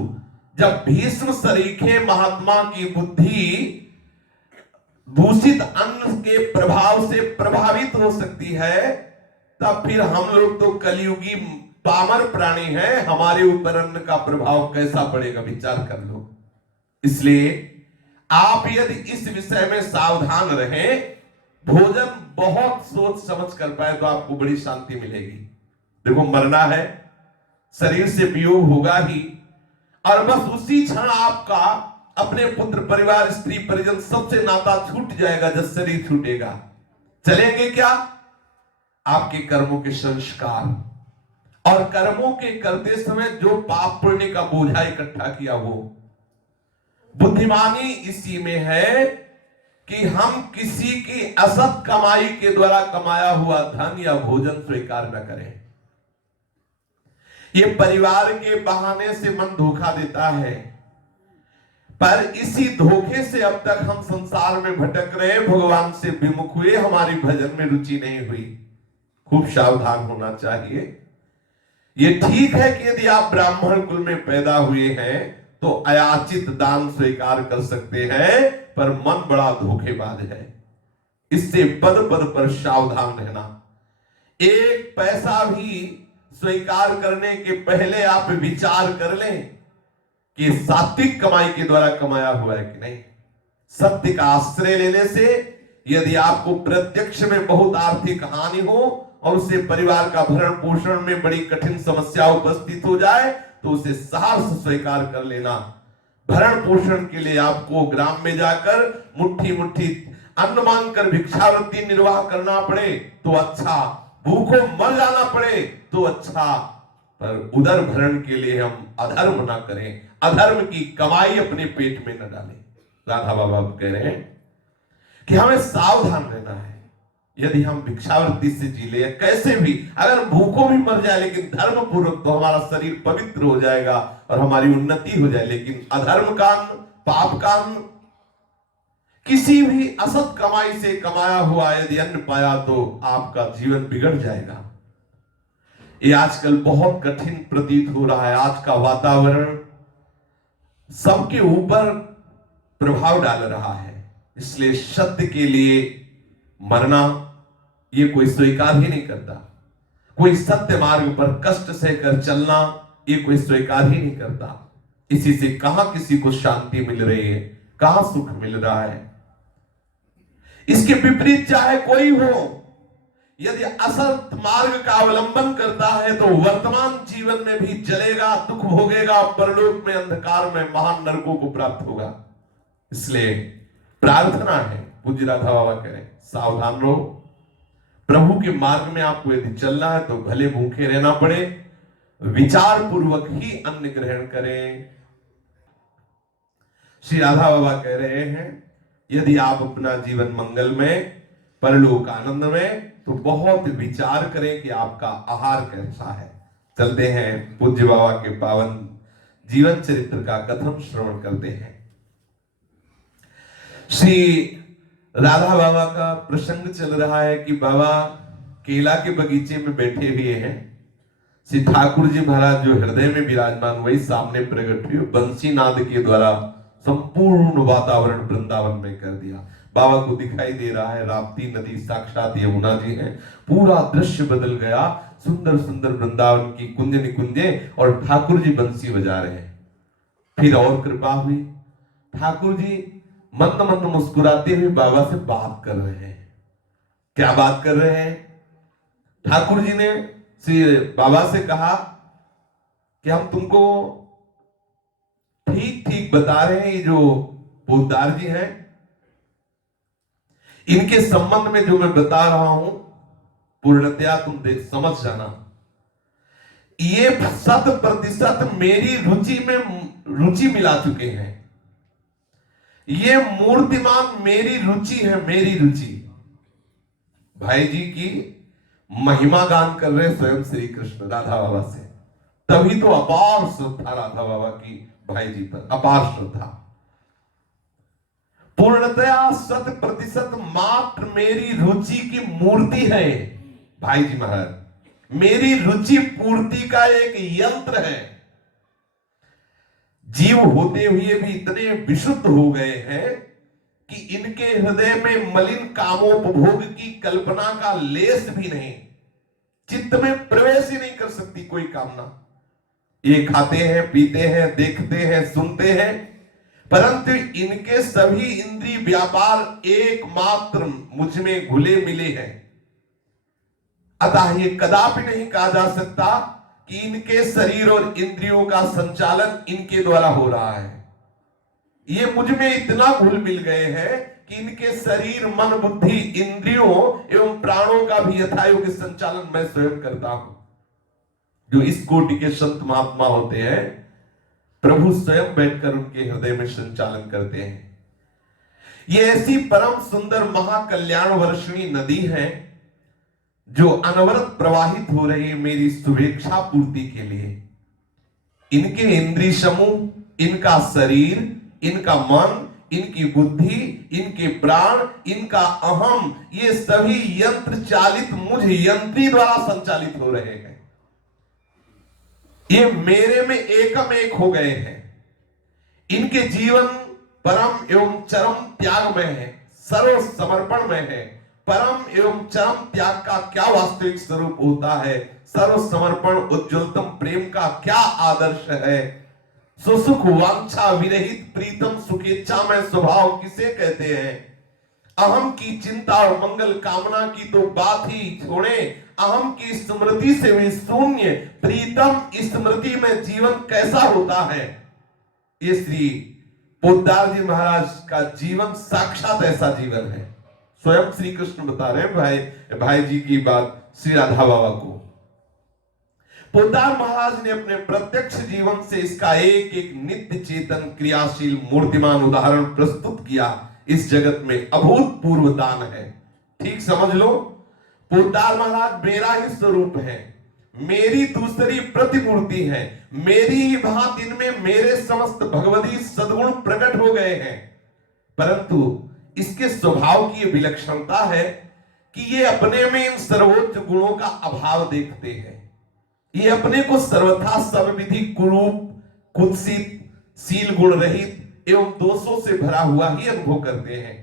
जब भीष्म सरीखे महात्मा की बुद्धि दूषित अन्न के प्रभाव से प्रभावित हो सकती है, तब फिर हम लोग तो कलयुगी पामर प्राणी हैं, हमारे ऊपर अन्न का प्रभाव कैसा पड़ेगा, विचार कर लो। इसलिए आप यदि इस विषय में सावधान रहें, भोजन बहुत सोच समझ कर पाए तो आपको बड़ी शांति मिलेगी। देखो, मरना है, शरीर से वियोग होगा ही, और बस उसी क्षण आपका अपने पुत्र परिवार स्त्री परिजन सबसे नाता छूट जाएगा जब शरीर छूटेगा। चलेंगे क्या? आपके कर्मों के संस्कार, और कर्मों के करते समय जो पाप पुण्य का बोझा इकट्ठा किया, वो बुद्धिमानी इसी में है कि हम किसी की असत कमाई के द्वारा कमाया हुआ धन या भोजन स्वीकार न करें। ये परिवार के बहाने से मन धोखा देता है, पर इसी धोखे से अब तक हम संसार में भटक रहे, भगवान से विमुख हुए, हमारी भजन में रुचि नहीं हुई। खूब सावधान होना चाहिए। ये ठीक है कि यदि आप ब्राह्मण कुल में पैदा हुए हैं तो अयाचित दान स्वीकार कर सकते हैं, पर मन बड़ा धोखेबाज है। इससे पद पद पर सावधान रहना। एक पैसा भी स्वीकार करने के पहले आप विचार कर लें कि सात्विक कमाई के द्वारा कमाया हुआ है कि नहीं। सत्य का आश्रय लेने से यदि आपको प्रत्यक्ष में बहुत आर्थिक हानि हो और उससे परिवार का भरण पोषण में बड़ी कठिन समस्या उपस्थित हो जाए तो उसे साहस स्वीकार कर लेना। भरण पोषण के लिए आपको ग्राम में जाकर मुट्ठी मुट्ठी अन्न मांगकर भिक्षावृत्ति निर्वाह करना पड़े तो अच्छा, भूखों मर जाना पड़े तो अच्छा, पर उदर भरण के लिए हम अधर्म ना करें, अधर्म की कमाई अपने पेट में न डालें। राधा बाबा कह रहे हैं कि हमें सावधान रहना है। यदि हम भिक्षावृत्ति से जी ले, कैसे भी अगर भूखों भी मर जाए लेकिन धर्म पूर्वक, तो हमारा शरीर पवित्र हो जाएगा और हमारी उन्नति हो जाए। लेकिन अधर्म का अन्न, पाप का अन्न, किसी भी असत कमाई से कमाया हुआ यदि अन्न पाया तो आपका जीवन बिगड़ जाएगा। ये आजकल बहुत कठिन प्रतीत हो रहा है। आज का वातावरण सबके ऊपर प्रभाव डाल रहा है, इसलिए सत्य के लिए मरना ये कोई स्वीकार ही नहीं करता। कोई सत्य मार्ग पर कष्ट सहकर चलना ये कोई स्वीकार ही नहीं करता। इसी से कहां किसी को शांति मिल रही है, कहां सुख मिल रहा है। इसके विपरीत चाहे कोई हो, यदि असत मार्ग का अवलंबन करता है तो वर्तमान जीवन में भी जलेगा, दुख भोगेगा, परलोक में अंधकार में महान नरकों को प्राप्त होगा। इसलिए प्रार्थना है, पूज्य राधा बाबा कह रहे हैं, सावधान रहो। प्रभु के मार्ग में आपको यदि चलना है तो भले भूखे रहना पड़े, विचार पूर्वक ही अन्न ग्रहण करें। श्री राधा बाबा कह रहे हैं यदि आप अपना जीवन मंगल में, परलोक आनंद में, तो बहुत विचार करें कि आपका आहार कैसा है। चलते हैं पूज्य बाबा के पावन जीवन चरित्र का कथन श्रवण करते हैं। श्री राधा बाबा का प्रसंग चल रहा है कि बाबा केला के बगीचे में बैठे हुए हैं। श्री ठाकुर जी महाराज जो हृदय में विराजमान वही सामने प्रकट हुए, बंसी नाद के द्वारा संपूर्ण वातावरण वृंदावन में कर दिया। बाबा को दिखाई दे रहा है राप्ती नदी साक्षात यमुना जी है, पूरा दृश्य बदल गया। सुंदर सुंदर वृंदावन की कुंज निकुंजे और ठाकुर जी बंसी बजा रहे हैं। फिर और कृपा हुई, ठाकुर जी मंद मंद मुस्कुराते हुए बाबा से बात कर रहे हैं। क्या बात कर रहे हैं? ठाकुर जी ने श्री बाबा से कहा कि हम तुमको ठीक ठीक बता रहे हैं, ये जो पोदार जी हैं इनके संबंध में जो मैं बता रहा हूं पूर्णतया तुम देख समझ जाना। ये 100% मेरी रुचि में रुचि मिला चुके हैं। ये मूर्तिमान मेरी रुचि है, मेरी रुचि। भाई जी की महिमा गान कर रहे स्वयं श्री कृष्ण राधा बाबा से, तभी तो अपार श्रद्धा राधा बाबा की भाई जी पर, अपार श्रद्धा। पूर्णतया 100% मात्र मेरी रुचि की मूर्ति है भाई जी महाराज। मेरी रुचि पूर्ति का एक यंत्र है। जीव होते हुए भी इतने विशुद्ध हो गए हैं कि इनके हृदय में मलिन कामोपभोग की कल्पना का लेस भी नहीं, चित्त में प्रवेश ही नहीं कर सकती कोई कामना। ये खाते हैं, पीते हैं, देखते हैं, सुनते हैं, परंतु इनके सभी इंद्रिय व्यापार एकमात्र मुझ में घुले मिले हैं। अतः ये कदापि नहीं कहा जा सकता कि इनके शरीर और इंद्रियों का संचालन इनके द्वारा हो रहा है। ये मुझ में इतना घुल मिल गए हैं कि इनके शरीर, मन, बुद्धि, इंद्रियों एवं प्राणों का भी यथायोग्य संचालन मैं स्वयं करता हूं। जो इस कोटि के संत महात्मा होते हैं, प्रभु स्वयं बैठकर उनके हृदय में संचालन करते हैं। ये ऐसी परम सुंदर महाकल्याण वर्षिणी नदी है जो अनवरत प्रवाहित हो रही है मेरी शुभेच्छा पूर्ति के लिए। इनके इंद्रिय समूह, इनका शरीर, इनका मन, इनकी बुद्धि, इनके प्राण, इनका अहम, ये सभी यंत्र चालित मुझ यंत्री द्वारा संचालित हो रहे हैं। ये मेरे में एकम एक हो गए हैं। इनके जीवन परम एवं चरम त्याग में है, सर्व समर्पण में है। परम एवं चरम त्याग का क्या वास्तविक स्वरूप होता है, सर्व समर्पण उज्ज्वलतम प्रेम का क्या आदर्श है, सुसुख वांछा विरहित प्रीतम सुखेच्छा में स्वभाव किसे कहते हैं, अहम की चिंता और मंगल कामना की तो बात ही छोड़े, अहम की स्मृति से भी शून्य प्रीतम स्मृति में जीवन कैसा होता है। ये श्री पोद्दार जी महाराज का जीवन साक्षात ऐसा जीवन है। स्वयं श्री कृष्ण बता रहे हैं भाई जी की बात श्री राधा बाबा को। पोद्दार महाराज ने अपने प्रत्यक्ष जीवन से इसका एक एक नित्य चेतन क्रियाशील मूर्तिमान उदाहरण प्रस्तुत किया। इस जगत में अभूतपूर्व दान है। ठीक समझ लो, पोद्दार महाराज मेरा ही स्वरूप है, मेरी दूसरी प्रतिमूर्ति है, मेरी ही भांति इनमें मेरे समस्त भगवती सद्गुण प्रकट हो गए हैं। परंतु इसके स्वभाव की विलक्षणता है कि ये अपने में इन सर्वोच्च गुणों का अभाव देखते हैं। ये अपने को सर्वथा सर्वविधि कुरूप, कुत्सित, शील गुण रहित एवं दोषों से भरा हुआ ही अनुभव करते हैं।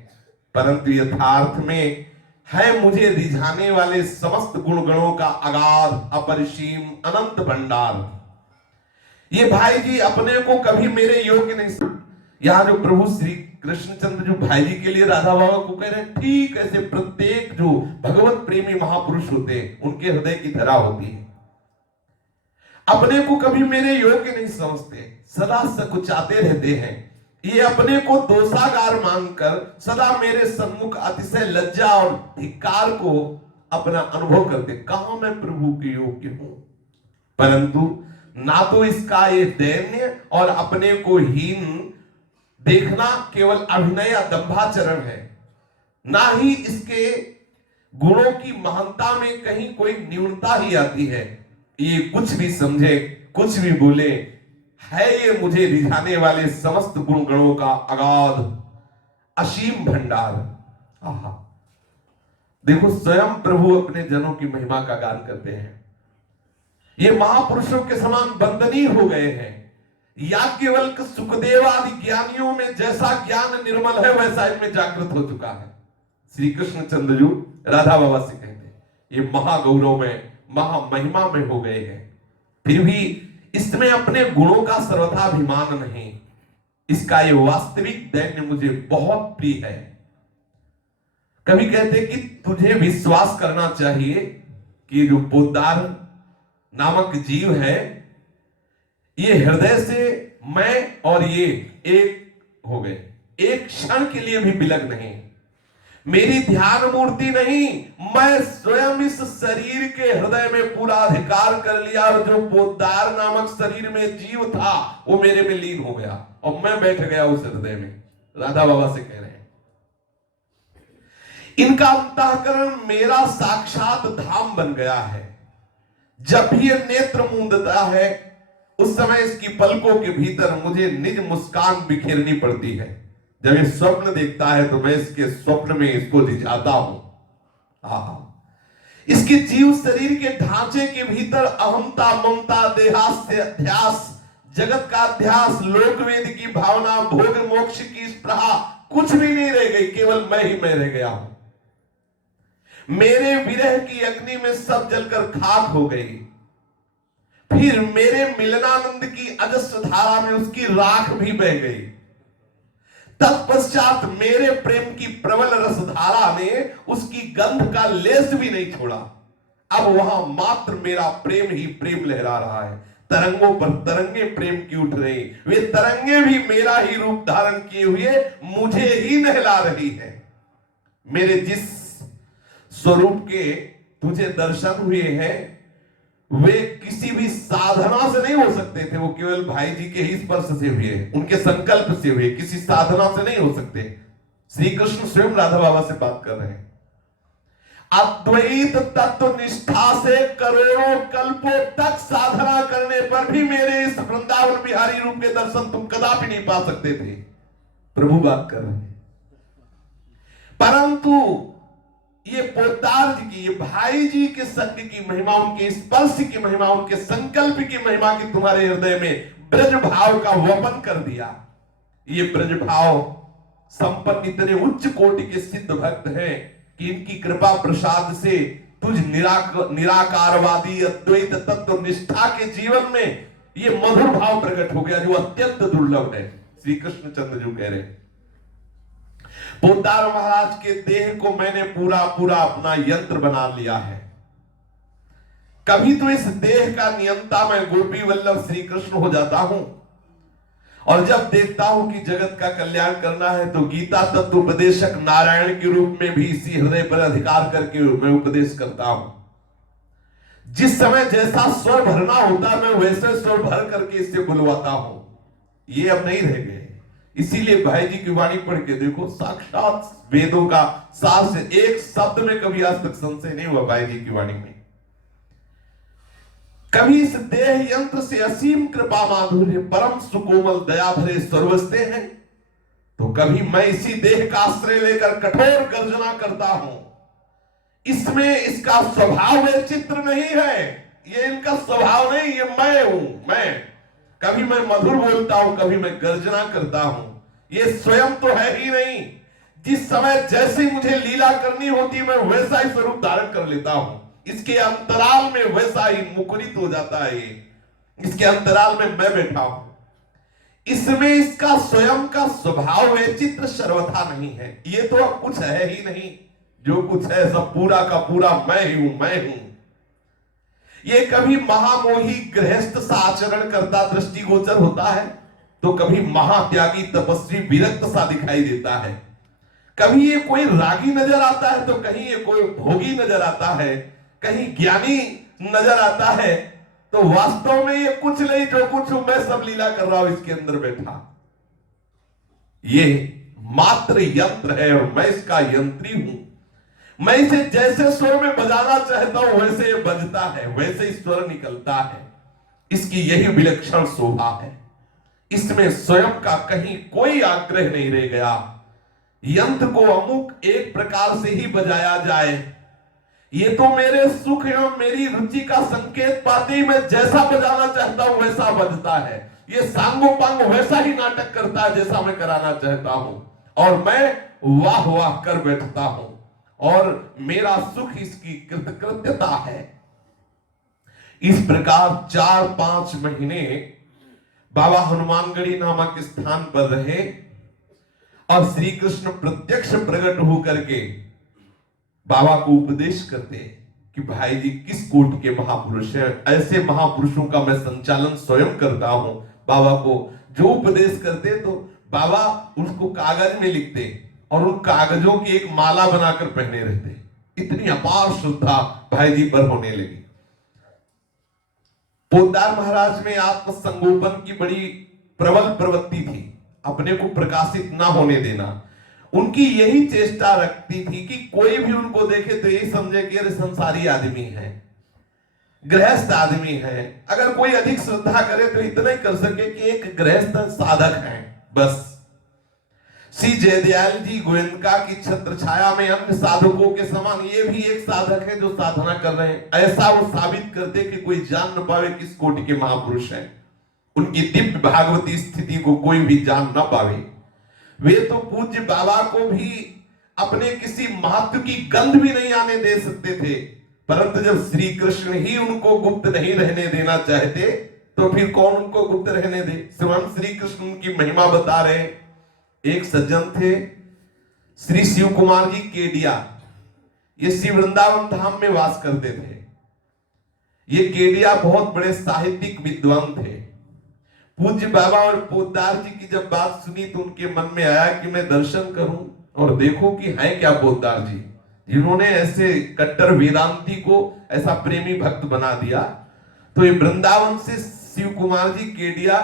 परंतु यथार्थ में है मुझे रिझाने वाले समस्त गुण गणों का अगाध अपरिसीम अनंत भंडार। ये भाई जी अपने को कभी मेरे योग्य नहीं। यहां जो प्रभु श्री कृष्णचंद्र जो भाई जी के लिए राधा बाबा को कह रहे हैं, ठीक ऐसे प्रत्येक जो भगवत प्रेमी महापुरुष होते हैं उनके हृदय की धरा होती है। अपने को कभी मेरे योग्य नहीं समझते, सदा सकुचाते रहते हैं। ये अपने को दोषागार मानकर सदा मेरे सम्मुख अतिशय लज्जा और धिक्कार को अपना अनुभव करते, कहां मैं प्रभु के योग्य हूं। परंतु ना तो इसका ये दैन्य और अपने को हीन देखना केवल अभिनय या दंभाचरण है, ना ही इसके गुणों की महानता में कहीं कोई न्यूनता ही आती है। ये कुछ भी समझे, कुछ भी बोले, है ये मुझे रिझाने वाले समस्त गुण गणों का अगाध असीम भंडार। आहा, देखो स्वयं प्रभु अपने जनों की महिमा का गान करते हैं। ये महापुरुषों के समान वंदनीय हो गए हैं। याज्ञवल्क्य सुखदेव आदि ज्ञानियों में जैसा ज्ञान निर्मल है वैसा इनमें जागृत हो चुका है। श्री कृष्णचंद्र जी राधा बाबा से कहते हैं ये महागौरव में महामहिमा में हो गए हैं, फिर भी इसमें अपने गुणों का सर्वथा अभिमान नहीं। इसका ये वास्तविक दैन्य मुझे बहुत प्रिय है। कभी कहते कि तुझे विश्वास करना चाहिए कि जो पोद्दार नामक जीव है ये हृदय से मैं और ये एक हो गए, एक क्षण के लिए भी विलग नहीं। मेरी ध्यान मूर्ति नहीं, मैं स्वयं इस शरीर के हृदय में पूरा अधिकार कर लिया और जो पोद्दार नामक शरीर में जीव था वो मेरे में लीन हो गया और मैं बैठ गया उस हृदय में। राधा बाबा से कह रहे हैं इनका अंतःकरण मेरा साक्षात धाम बन गया है। जब भी ये नेत्र मूंदता है उस समय इसकी पलकों के भीतर मुझे निज मुस्कान बिखेरनी पड़ती है। जब ये स्वप्न देखता है तो मैं इसके स्वप्न में इसको रिझाता हूं। इसके जीव शरीर के ढांचे के भीतर अहमता, ममता, देहास्य अध्यास, जगत का अध्यास, लोक वेद की भावना, भोग मोक्ष की स्पृहा कुछ भी नहीं रह गई, केवल मैं ही मैं रह गया हूं। मेरे विरह की अग्नि में सब जलकर खाक हो गई। फिर मेरे मिलनानंद की अजस्र धारा में उसकी राख भी बह गई। तत्पश्चात मेरे प्रेम की प्रबल रसधारा ने उसकी गंध का लेस भी नहीं छोड़ा। अब वहां मात्र मेरा प्रेम ही प्रेम लहरा रहा है। तरंगों पर तरंगे प्रेम की उठ रही, वे तरंगे भी मेरा ही रूप धारण किए हुए मुझे ही नहला रही है। मेरे जिस स्वरूप के तुझे दर्शन हुए हैं वे किसी भी साधना से नहीं हो सकते थे, वो केवल भाई जी के ही स्पर्श से हुए, उनके संकल्प से हुए, किसी साधना से नहीं हो सकते। श्री कृष्ण स्वयं राधा बाबा से बात कर रहे हैं। अद्वैत तत्व निष्ठा से करोड़ों कल्पों तक साधना करने पर भी मेरे इस वृंदावन बिहारी रूप के दर्शन तुम कदापि नहीं पा सकते थे। प्रभु बात कर रहे हैं। परंतु ये पोद्दार जी की, ये भाई जी के संग की महिमा, उनके स्पर्श की महिमा, उनके संकल्प की महिमा की तुम्हारे हृदय में ब्रज भाव का वपन कर दिया। ये ब्रज भाव संपन्न इतने उच्च कोटि के सिद्ध भक्त हैं कि इनकी कृपा प्रसाद से तुझ निराकारवादी अद्वैत तत्व निष्ठा के जीवन में ये मधुर भाव प्रकट हो गया जो अत्यंत दुर्लभ है। श्री कृष्ण चंद्र जो कह रहे, पोद्दार महाराज के देह को मैंने पूरा पूरा अपना यंत्र बना लिया है। कभी तो इस देह का नियंता मैं गोपी वल्लभ श्री कृष्ण हो जाता हूं, और जब देखता हूं कि जगत का कल्याण करना है तो गीता तत्व उपदेशक नारायण के रूप में भी इसी हृदय पर अधिकार करके मैं उपदेश करता हूं। जिस समय जैसा स्वर भरना होता है मैं वैसे स्वर भर करके इससे बुलवाता हूं। ये अब नहीं रह गए। इसीलिए भाई जी की वाणी पढ़ के देखो, साक्षात वेदों का सार से एक शब्द में कभी आज तक संशय नहीं हुआ भाई जी की वाणी में। कभी इस देह यंत्र से असीम कृपा माधुर्य परम सुकोमल दया भरे स्वर्वस्ते हैं, तो कभी मैं इसी देह का आश्रय लेकर कठोर गर्जना करता हूं। इसमें इसका स्वभाव है, चित्र नहीं है, ये इनका स्वभाव नहीं, ये मैं हूं। मैं कभी मैं मधुर बोलता हूं, कभी मैं गर्जना करता हूं। ये स्वयं तो है ही नहीं। जिस समय जैसी मुझे लीला करनी होती मैं वैसा ही स्वरूप धारण कर लेता हूं। इसके अंतराल में वैसा ही मुखरित हो जाता है। इसके अंतराल में मैं बैठा हूं। इसमें इसका स्वयं का स्वभाव है, चित्र सर्वथा नहीं है। ये तो अब कुछ है ही नहीं, जो कुछ है सब पूरा का पूरा मैं ही हूं, मैं हूं। ये कभी महामोही गृहस्थ सा आचरण करता दृष्टिगोचर होता है, तो कभी महात्यागी तपस्वी विरक्त सा दिखाई देता है। कभी ये कोई रागी नजर आता है, तो कहीं ये कोई भोगी नजर आता है, कहीं ज्ञानी नजर आता है। तो वास्तव में ये कुछ नहीं, जो कुछ हूं मैं सब लीला कर रहा हूं इसके अंदर बैठा। ये मात्र यंत्र है और मैं इसका यंत्री हूं। मैं इसे जैसे स्वर में बजाना चाहता हूं वैसे ये बजता है, वैसे ही स्वर निकलता है। इसकी यही विलक्षण शोभा है। इसमें स्वयं का कहीं कोई आग्रह नहीं रह गया। यंत्र को अमुक एक प्रकार से ही बजाया जाए, ये तो मेरे सुख एवं मेरी रुचि का संकेत पाते ही मैं जैसा बजाना चाहता हूं वैसा बजता है। ये सांगोपांग वैसा ही नाटक करता है जैसा मैं कराना चाहता हूं, और मैं वाह वाह कर बैठता हूं, और मेरा सुख इसकी कृतकृत्यता है। इस प्रकार 4-5 महीने बाबा हनुमानगढ़ी नामक स्थान पर रहे, और श्री कृष्ण प्रत्यक्ष प्रकट होकर के बाबा को उपदेश करते कि भाई जी किस कोटि के महापुरुष हैं। ऐसे महापुरुषों का मैं संचालन स्वयं करता हूं। बाबा को जो उपदेश करते तो बाबा उसको कागज में लिखते और उन कागजों की एक माला बनाकर पहने रहते। इतनी अपार श्रद्धा भाई जी पर होने लगी। पोद्दार महाराज में आत्मसंगोपन की बड़ी प्रबल प्रवृत्ति थी, अपने को प्रकाशित ना होने देना। उनकी यही चेष्टा रखती थी कि कोई भी उनको देखे तो यही समझे कि अरे संसारी आदमी है, गृहस्थ आदमी है। अगर कोई अधिक श्रद्धा करे तो इतना ही कर सके कि एक गृहस्थ साधक है, बस। श्री जयदयाल जी गोयनका की छत्र छाया में अन्य साधकों के समान ये भी एक साधक है जो साधना कर रहे हैं, ऐसा वो साबित करते कि कोई जान न पावे किस कोटि के महापुरुष हैं। उनकी दिव्य भागवती स्थिति को कोई भी जान न पावे। वे तो पूज्य बाबा को भी अपने किसी महत्व की गंध भी नहीं आने दे सकते थे, परंतु जब श्री कृष्ण ही उनको गुप्त नहीं रहने देना चाहते तो फिर कौन उनको गुप्त रहने दे। स्वयं श्री कृष्ण उनकी महिमा बता रहे। एक सज्जन थे श्री शिव कुमार जी केडिया, ये श्री वृंदावन धाम में वास करते थे। ये केडिया बहुत बड़े साहित्यिक विद्वान थे। पूज्य बाबा और पोद्दार जी की जब बात सुनी तो उनके मन में आया कि मैं दर्शन करूं और देखूं कि है क्या पोद्दार जी, जिन्होंने ऐसे कट्टर वेदांती को ऐसा प्रेमी भक्त बना दिया। तो ये वृंदावन से शिव कुमार जी केडिया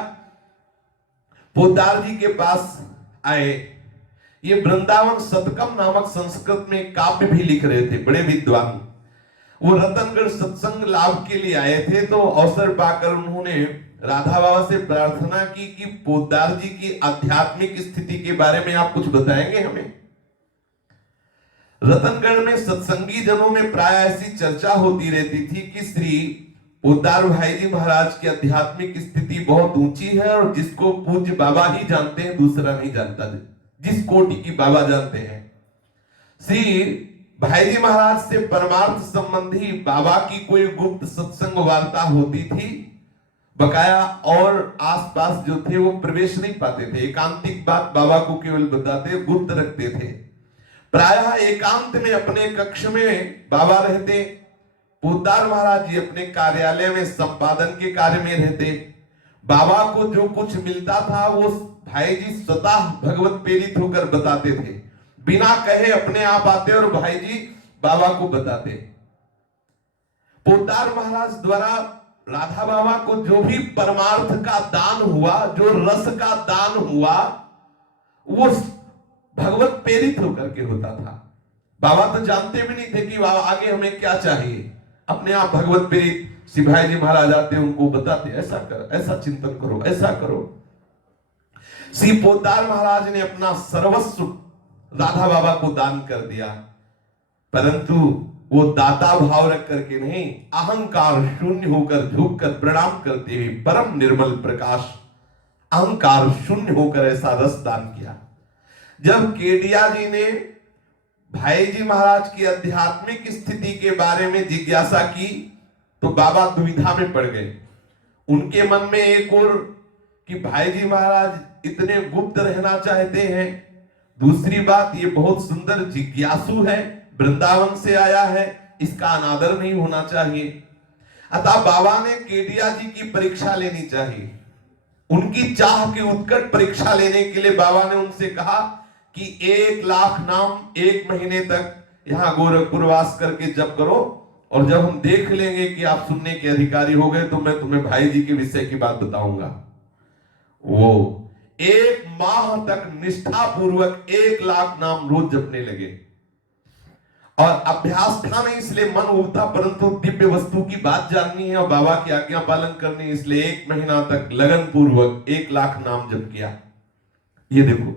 पोद्दार जी के पास आए। ये वृंदावन शतकम नामक संस्कृत में काव्य भी लिख रहे थे, बड़े विद्वान। वो रतनगढ़ सत्संग लाभ के लिए आए थे, तो अवसर पाकर उन्होंने राधा बाबा से प्रार्थना की कि पोद्दार जी की आध्यात्मिक स्थिति के बारे में आप कुछ बताएंगे हमें। रतनगढ़ में सत्संगी जनों में प्राय ऐसी चर्चा होती रहती थी कि श्री पोद्दार भाई जी महाराज की आध्यात्मिक स्थिति बहुत ऊंची है, और जिसको पूज्य बाबा ही जानते हैं दूसरा नहीं जानता। जिस कोटि की बाबा जानते हैं, श्री भाई जी महाराज से परमार्थ संबंधी बाबा की कोई गुप्त सत्संग वार्ता होती थी, बकाया और आसपास जो थे वो प्रवेश नहीं पाते थे। एकांतिक बात बाबा को केवल बताते, गुप्त रखते थे। प्रायः एकांत में अपने कक्ष में बाबा रहते, पोद्दार महाराज जी अपने कार्यालय में संपादन के कार्य में रहते। बाबा को जो कुछ मिलता था वो भाई जी स्वतः भगवत प्रेरित होकर बताते थे, बिना कहे अपने आप आते और भाई जी बाबा को बताते। पोद्दार महाराज द्वारा राधा बाबा को जो भी परमार्थ का दान हुआ, जो रस का दान हुआ, वो भगवत प्रेरित होकर के होता था। बाबा तो जानते भी नहीं थे कि बाबा आगे हमें क्या चाहिए, अपने आप भगवत प्रेरित श्री भाई जी महाराज आते, उनको बताते ऐसा कर, ऐसा चिंतन करो, ऐसा करो। श्री पोद्दार महाराज ने अपना सर्वस्व राधा बाबा को दान कर दिया, परंतु वो दाता भाव रख करके नहीं, अहंकार शून्य होकर झुककर प्रणाम करते हुए परम निर्मल प्रकाश अहंकार शून्य होकर ऐसा रस दान किया। जब केडिया जी ने भाई जी महाराज की आध्यात्मिक स्थिति के बारे में जिज्ञासा की तो बाबा दुविधा में पड़ गए। उनके मन में एक और कि भाई जी महाराज इतने गुप्त रहना चाहते हैं, दूसरी बात ये बहुत सुंदर जिज्ञासु है, वृंदावन से आया है, इसका अनादर नहीं होना चाहिए। अतः बाबा ने केडिया जी की परीक्षा लेनी चाहिए। उनकी चाह की उत्कट परीक्षा लेने के लिए बाबा ने उनसे कहा कि 1 लाख नाम 1 महीने तक यहां गोरखपुर वास करके जप करो, और जब हम देख लेंगे कि आप सुनने के अधिकारी हो गए तो मैं तुम्हें भाई जी के विषय की बात बताऊंगा। वो 1 माह तक निष्ठा पूर्वक 1 लाख नाम रोज जपने लगे, और अभ्यास था नहीं इसलिए मन उगता, परंतु दिव्य वस्तु की बात जाननी है और बाबा की आज्ञा पालन करनी है, इसलिए 1 महीना तक लगन पूर्वक 1 लाख नाम जप किया। ये देखो,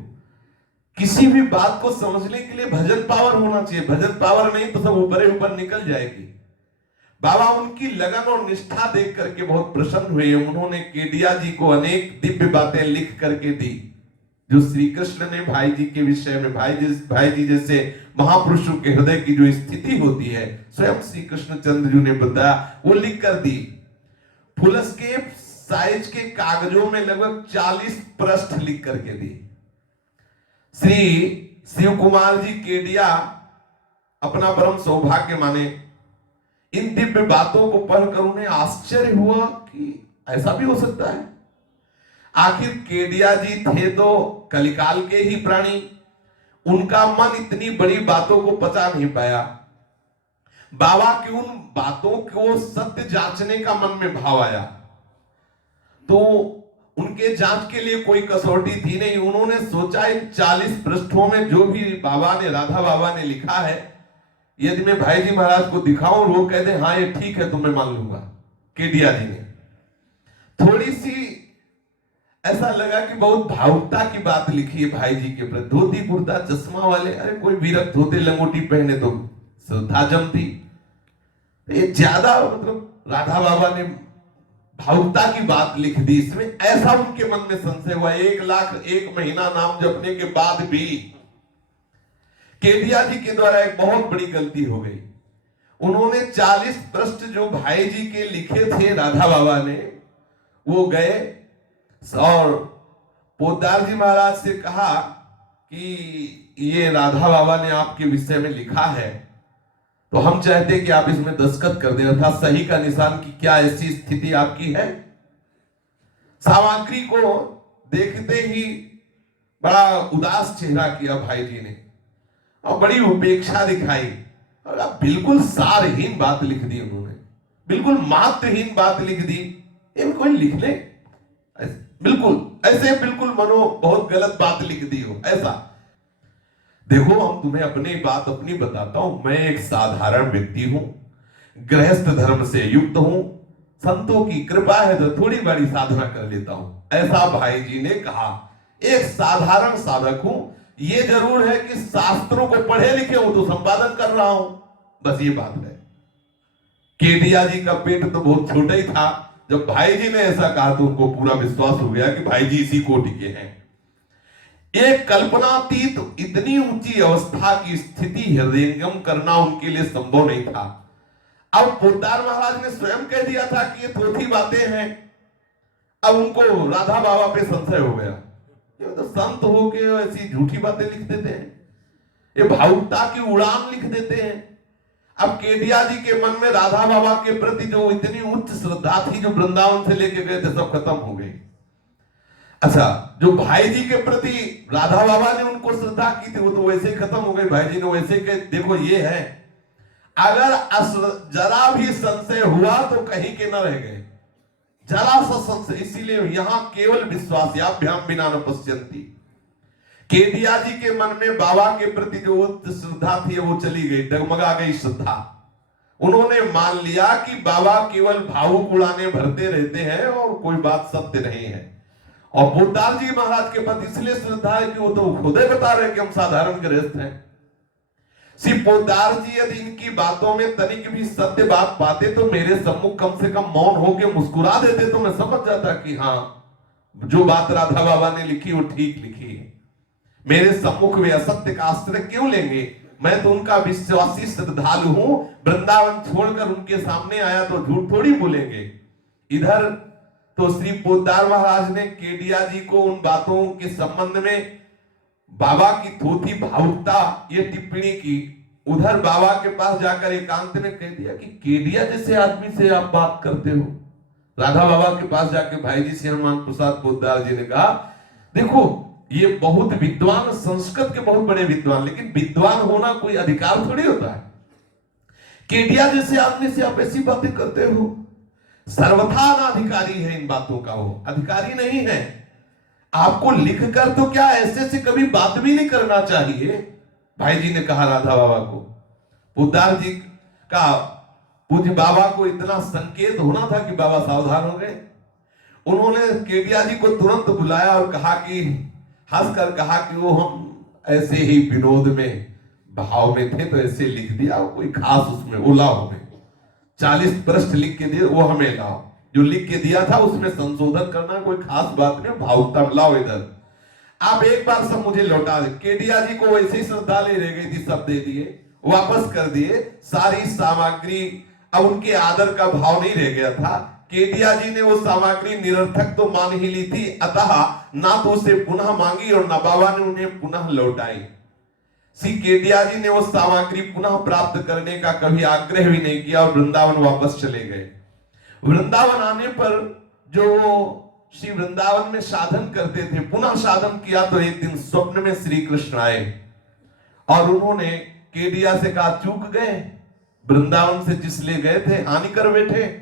किसी भी बात को समझने के लिए भजन पावर होना चाहिए, भजन पावर नहीं तो सब ऊपर ही ऊपर निकल जाएगी। बाबा उनकी लगन और निष्ठा देख करके बहुत प्रसन्न हुए। उन्होंने केडिया जी को अनेक दिव्य बातें लिख करके दी, जो श्री कृष्ण ने भाई जी के विषय में, भाई जी जैसे महापुरुषों के हृदय की जो स्थिति होती है स्वयं श्री कृष्ण चंद्र जी ने बताया, वो लिख कर दी। फुलस्केप साइज के कागजों में लगभग 40 पृष्ठ लिख करके दी। श्री शिव कुमार जी केडिया अपना परम सौभाग्य माने। इन दिव्य बातों को पढ़कर उन्हें आश्चर्य हुआ कि ऐसा भी हो सकता है। आखिर केडिया जी थे तो कलिकाल के ही प्राणी, उनका मन इतनी बड़ी बातों को पचा नहीं पाया। बाबा की उन बातों को सत्य जांचने का मन में भाव आया, तो उनके जांच के लिए कोई कसौटी थी नहीं। उन्होंने सोचा इन 40 पृष्ठों में जो भी बाबा ने, राधा बाबा ने लिखा है, यदि मैं भाई जी महाराज को दिखाऊं और वो कह दे हाँ ये ठीक है तो मैं मान लूंगा। केडिया जी ने थोड़ी सी ऐसा लगा कि बहुत भावुकता की बात लिखी है भाई जी के प्रति, धोती कुर्ता चश्मा वाले, अरे कोई विरक्त होते लंगोटी पहने तो श्रद्धा जमती, ये ज्यादा मतलब राधा बाबा ने भावुकता की बात लिख दी इसमें, ऐसा उनके मन में संशय हुआ। 1 लाख 1 महीना नाम जपने के बाद भी केडिया जी के द्वारा एक बहुत बड़ी गलती हो गई। उन्होंने 40 पृष्ठ जो भाई जी के लिखे थे राधा बाबा ने, वो गए और पोद्दार जी महाराज से कहा कि ये राधा बाबा ने आपके विषय में लिखा है, तो हम चाहते कि आप इसमें दस्तखत कर दें, अर्थात सही का निशान की क्या ऐसी स्थिति आपकी है। सामग्री को देखते ही बड़ा उदास चेहरा किया भाई जी ने और बड़ी उपेक्षा दिखाई, और बिल्कुल सारहीन बात लिख दी उन्होंने, बिल्कुल मात्रहीन बात लिख दी। इनको लिख ले बिल्कुल ऐसे, बिल्कुल मनो बहुत गलत बात लिख दी हो ऐसा। देखो हम तुम्हें अपनी बात अपनी बताता हूं, मैं एक साधारण व्यक्ति हूं, गृहस्थ धर्म से युक्त हूं, संतों की कृपा है तो थोड़ी बड़ी साधना कर लेता हूं, ऐसा भाई जी ने कहा। एक साधारण साधक हूं, ये जरूर है कि शास्त्रों को पढ़े लिखे हूं तो संपादन कर रहा हूं, बस ये बात है। केडिया जी का पेट तो बहुत छोटा ही था, जब भाई जी ने ऐसा कहा तो उनको पूरा विश्वास हो गया कि भाई जी इसी कोटि के हैं। एक कल्पनातीत इतनी ऊंची अवस्था की स्थिति हृदयंगम करना उनके लिए संभव नहीं था। अब पोद्दार महाराज ने स्वयं कह दिया था कि ये थोथी बातें हैं। अब उनको राधा बाबा पे संशय हो गया, ये तो संत होके ऐसी झूठी बातें लिख देते हैं, ये भावुकता की उड़ान लिख देते हैं। अब केडिया जी के मन में राधा बाबा के प्रति जो इतनी उच्च श्रद्धा थी, जो वृंदावन से लेके गए थे, सब खत्म हो गई। अच्छा, जो भाई जी के प्रति राधा बाबा ने उनको श्रद्धा की थी, वो तो वैसे ही खत्म हो गई। भाई जी ने वैसे ही कह, देखो ये है, अगर जरा भी संशय हुआ तो कहीं के न रह गए, जरा सा संशय। इसीलिए यहां केवल विश्वास्याभ्याम बिना न पश्यन्ति। केडिया जी के मन में बाबा के प्रति जो श्रद्धा थी वो चली गई, डगमगा गई श्रद्धा। उन्होंने मान लिया कि बाबा केवल भावुक उड़ाने भरते रहते हैं और कोई बात सत्य नहीं है। और पोद्दार जी महाराज के प्रति इसलिए श्रद्धा है कि वो तो खुद ही बता रहे हैं कि हम साधारण गृहस्थ हैं। श्री पोद्दार जी यदि इनकी बातों में तनिक भी सत्य बात पाते तो मेरे सम्मुख कम से कम मौन होकर मुस्कुरा देते, तो मैं समझ जाता कि हाँ, जो बात राधा बाबा ने लिखी वो ठीक लिखी है। मेरे सम्मुख वे असत्य का आश्रय क्यों लेंगे? मैं तो उनका विश्वासी श्रद्धालु हूं। वृंदावन छोड़कर उनके सामने आया तो झूठ थोड़ी बोलेंगे। इधर तो श्री पोद्दार महाराज ने केडिया जी को उन बातों के संबंध में बाबा की थोथी भावुकता ये टिप्पणी की। उधर बाबा के पास जाकर एकांत में कह दिया कि केडिया जैसे आदमी से आप बात करते हो। राधा बाबा के पास जाके भाई जी श्री हनुमान प्रसाद पोद्दार जी ने कहा, देखो ये बहुत विद्वान, संस्कृत के बहुत बड़े विद्वान, लेकिन विद्वान होना कोई अधिकार थोड़ी होता है। केडिया जैसे आदमी से आप ऐसी बातें करते हो। सर्वथा अनाधिकारी है इन बातों का, वो अधिकारी नहीं है। आपको लिखकर तो क्या ऐसे से कभी बात भी नहीं करना चाहिए। भाई जी ने कहा राधा बाबा को। पोद्दार जी का पूज्य बाबा को इतना संकेत होना था कि बाबा सावधान हो गए। उन्होंने केडिया जी को तुरंत बुलाया और कहा कि, हंसकर कहा कि वो हम ऐसे ही विनोद में भाव में थे तो ऐसे लिख दिया, कोई खास उसमें ओला हो गए। 40 पृष्ठ लिख के दिए, वो हमें लाओ। जो लिख के दिया था उसमें संशोधन करना कोई खास बात नहीं, भावुकता लाओ इधर। आप एक बार सब मुझे लौटा दे। केडिया जी को वैसे ही श्रद्धा ले रह गई थी, सब दे दिए, वापस कर दिए सारी सामग्री। अब उनके आदर का भाव नहीं रह गया था। केडिया जी ने वो सामग्री निरर्थक तो मान ही ली थी, अतः ना तो उसे पुनः मांगी और ना बाबा ने उन्हें पुनः लौटाई। श्री केडिया जी ने वो सामग्री पुनः प्राप्त करने का कभी आग्रह भी नहीं किया और वृंदावन वापस चले गए। वृंदावन आने पर जो श्री वृंदावन में साधन करते थे, पुनः साधन किया तो एक दिन स्वप्न में श्री कृष्ण आए और उन्होंने केडिया से कहा, चूक गए, वृंदावन से जिस ले गए थे हानि कर बैठे।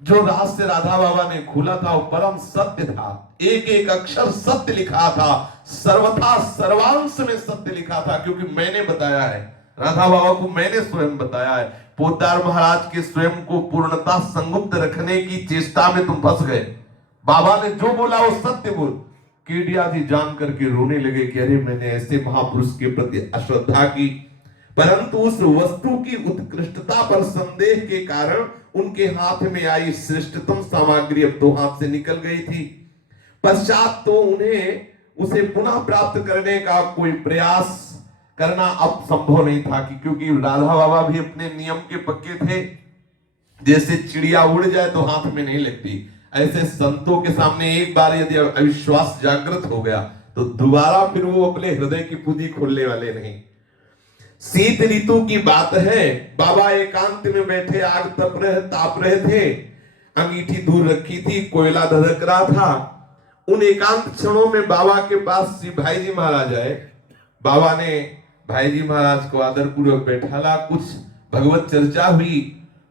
जो रहस्य राधा बाबा ने खोला था वो परम सत्य था, एक एक अक्षर सत्य लिखा था, सर्वथा सर्वांश में सत्य लिखा था, क्योंकि मैंने बताया है, राधा बाबा को मैंने स्वयं बताया है। पोद्दार महाराज के स्वयं को पूर्णता संगुप्त रखने की चेष्टा में तुम फंस गए। बाबा ने जो बोला वो सत्य बोल। केडिया जी जान करके रोने लगे कि अरे मैंने ऐसे महापुरुष के प्रति अश्रद्धा की, परंतु उस वस्तु की उत्कृष्टता पर संदेह के कारण उनके हाथ में आई श्रेष्ठतम सामग्री अब तो हाथ से निकल गई थी। पश्चात तो उन्हें उसे पुनः प्राप्त करने का कोई प्रयास करना अब संभव नहीं था कि, क्योंकि राधा बाबा भी अपने नियम के पक्के थे। जैसे चिड़िया उड़ जाए तो हाथ में नहीं लगती, ऐसे संतों के सामने एक बार यदि अविश्वास जागृत हो गया तो दोबारा फिर वो अपने हृदय की पूंजी खोलने वाले नहीं। शीत ऋतु की बात है, बाबा एकांत में बैठे आग ताप रहे थे, अंगीठी दूर रखी थी, कोयला धधक रहा था। उन एकांत क्षणों में बाबा के पास श्री भाई जी महाराज आए। बाबा ने भाई जी महाराज को आदर पूर्वक बैठाला, कुछ भगवत चर्चा हुई।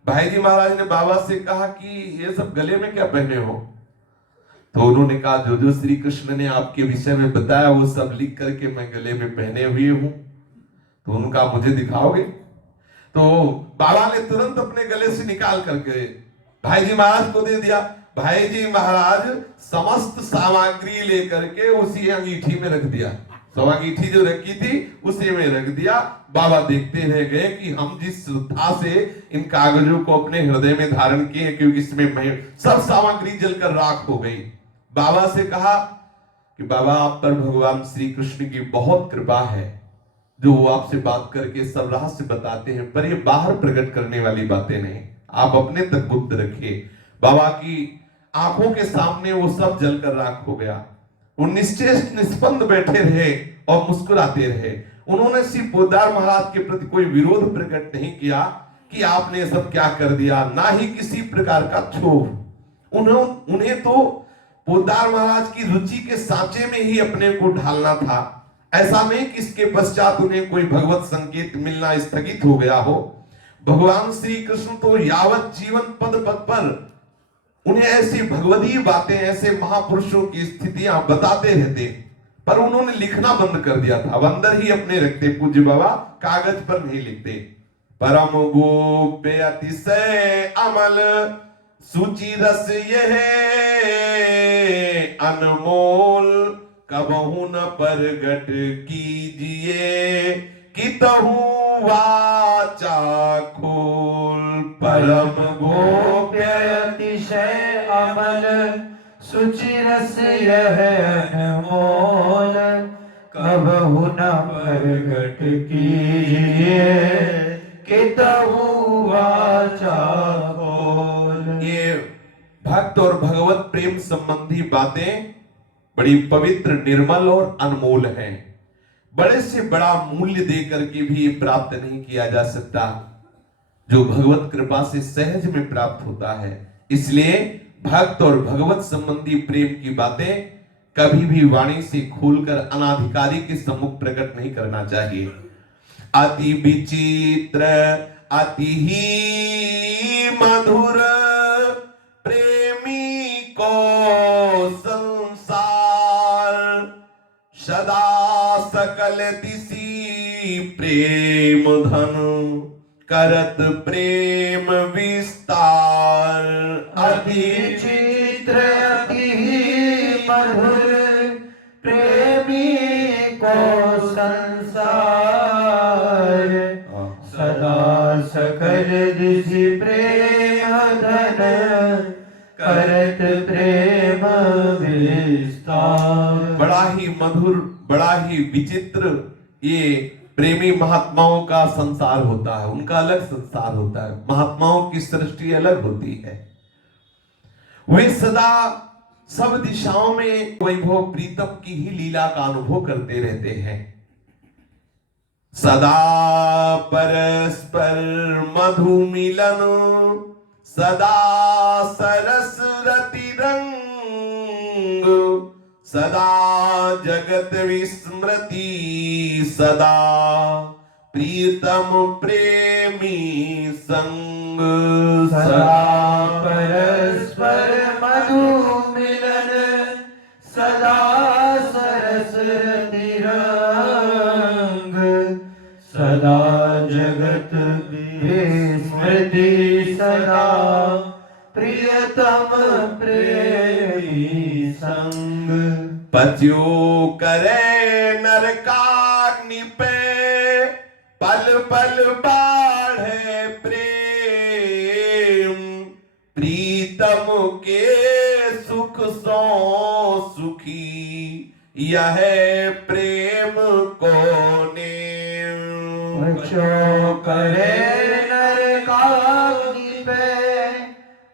भाई जी महाराज ने बाबा से कहा कि ये सब गले में क्या पहने हो? तो उन्होंने कहा जो जो श्री कृष्ण ने आपके विषय में बताया वो सब लिख करके मैं गले में पहने हुए हूं। तो उनका मुझे दिखाओगे? तो बाबा ने तुरंत अपने गले से निकाल करके भाई जी महाराज को दे दिया। भाई जी महाराज समस्त सामग्री लेकर के उसी अंगीठी में रख दिया। अंगीठी जो रखी थी उसी में रख दिया। बाबा देखते रह गए कि हम जिस श्रद्धा से इन कागजों को अपने हृदय में धारण किए, क्योंकि इसमें सब सामग्री जलकर राख हो गई। बाबा से कहा कि बाबा आप पर भगवान श्री कृष्ण की बहुत कृपा है, जो वो आपसे बात करके सब रहस्य बताते हैं, पर ये बाहर प्रकट करने वाली बातें नहीं, आप अपने तक गुप्त रखिए। बाबा की आंखों के सामने वो सब जलकर राख हो गया। वो निश्चेष्ट निस्पंद बैठे रहे और मुस्कुराते रहे। उन्होंने श्री पोद्दार महाराज के प्रति कोई विरोध प्रकट नहीं किया कि आपने सब क्या कर दिया, ना ही किसी प्रकार का क्षोभ। उन्हें तो पोद्दार महाराज की रुचि के सांचे में ही अपने को ढालना था। ऐसा नहीं कि इसके पश्चात उन्हें कोई भगवत संकेत मिलना स्थगित हो गया हो। भगवान श्री कृष्ण तो यावत जीवन पद पद पर उन्हें ऐसी भगवदीय बातें, ऐसे महापुरुषों की स्थितियां बताते रहते, पर उन्होंने लिखना बंद कर दिया था। अंदर ही अपने रखते, पूज्य बाबा कागज पर नहीं लिखते। परम गोप्य अतिशय अमल सूची रस यह अनमोल, कबहू न परगट कीजिए कितहु वाचा खोल। परम गोप्य अतिशय अमल सुचि रस यह अनमोल, कबहु न प्रगट कीजिए कितहु वाचा खोल। ये भक्त और भगवत प्रेम संबंधी बातें बड़ी पवित्र, निर्मल और अनमोल हैं। बड़े से बड़ा मूल्य देकर के भी प्राप्त नहीं किया जा सकता, जो भगवत कृपा से सहज में प्राप्त होता है। इसलिए भक्त और भगवत संबंधी प्रेम की बातें कभी भी वाणी से खोलकर अनाधिकारी के सम्मुख प्रकट नहीं करना चाहिए। अति विचित्र अति ही मधुर प्रेमी को संसार, सदा सकल दिशि प्रेम धन करत प्रेम विस्तार। अति चित्र अति मधुर प्रेमी को संसार, सदा सकल दिशि प्रेम धन करत प्रेम विस्तार। बड़ा ही मधुर, बड़ा ही विचित्र ये प्रेमी महात्माओं का संसार होता है। उनका अलग संसार होता है, महात्माओं की सृष्टि अलग होती है। वे सदा सब दिशाओं में वैभव प्रीतम की ही लीला का अनुभव करते रहते हैं। सदा परस्पर मधु मिलन, सदा सरस रति रंग, सदा जगत विस्मृति, सदा प्रीतम प्रेमी संग। सदा परस्पर मधु मिलन, सदा सरस रति रंग, सदा जगत विस्मृति, सदा प्रियतम प्रेमी संग। पत्यो करे नरकाग्नि पे, पल पल बाढ़े प्रेम, प्रीतम के सुख सो सुखी, यह प्रेम को नेम। बच्चों करे नरकाग्नि पे,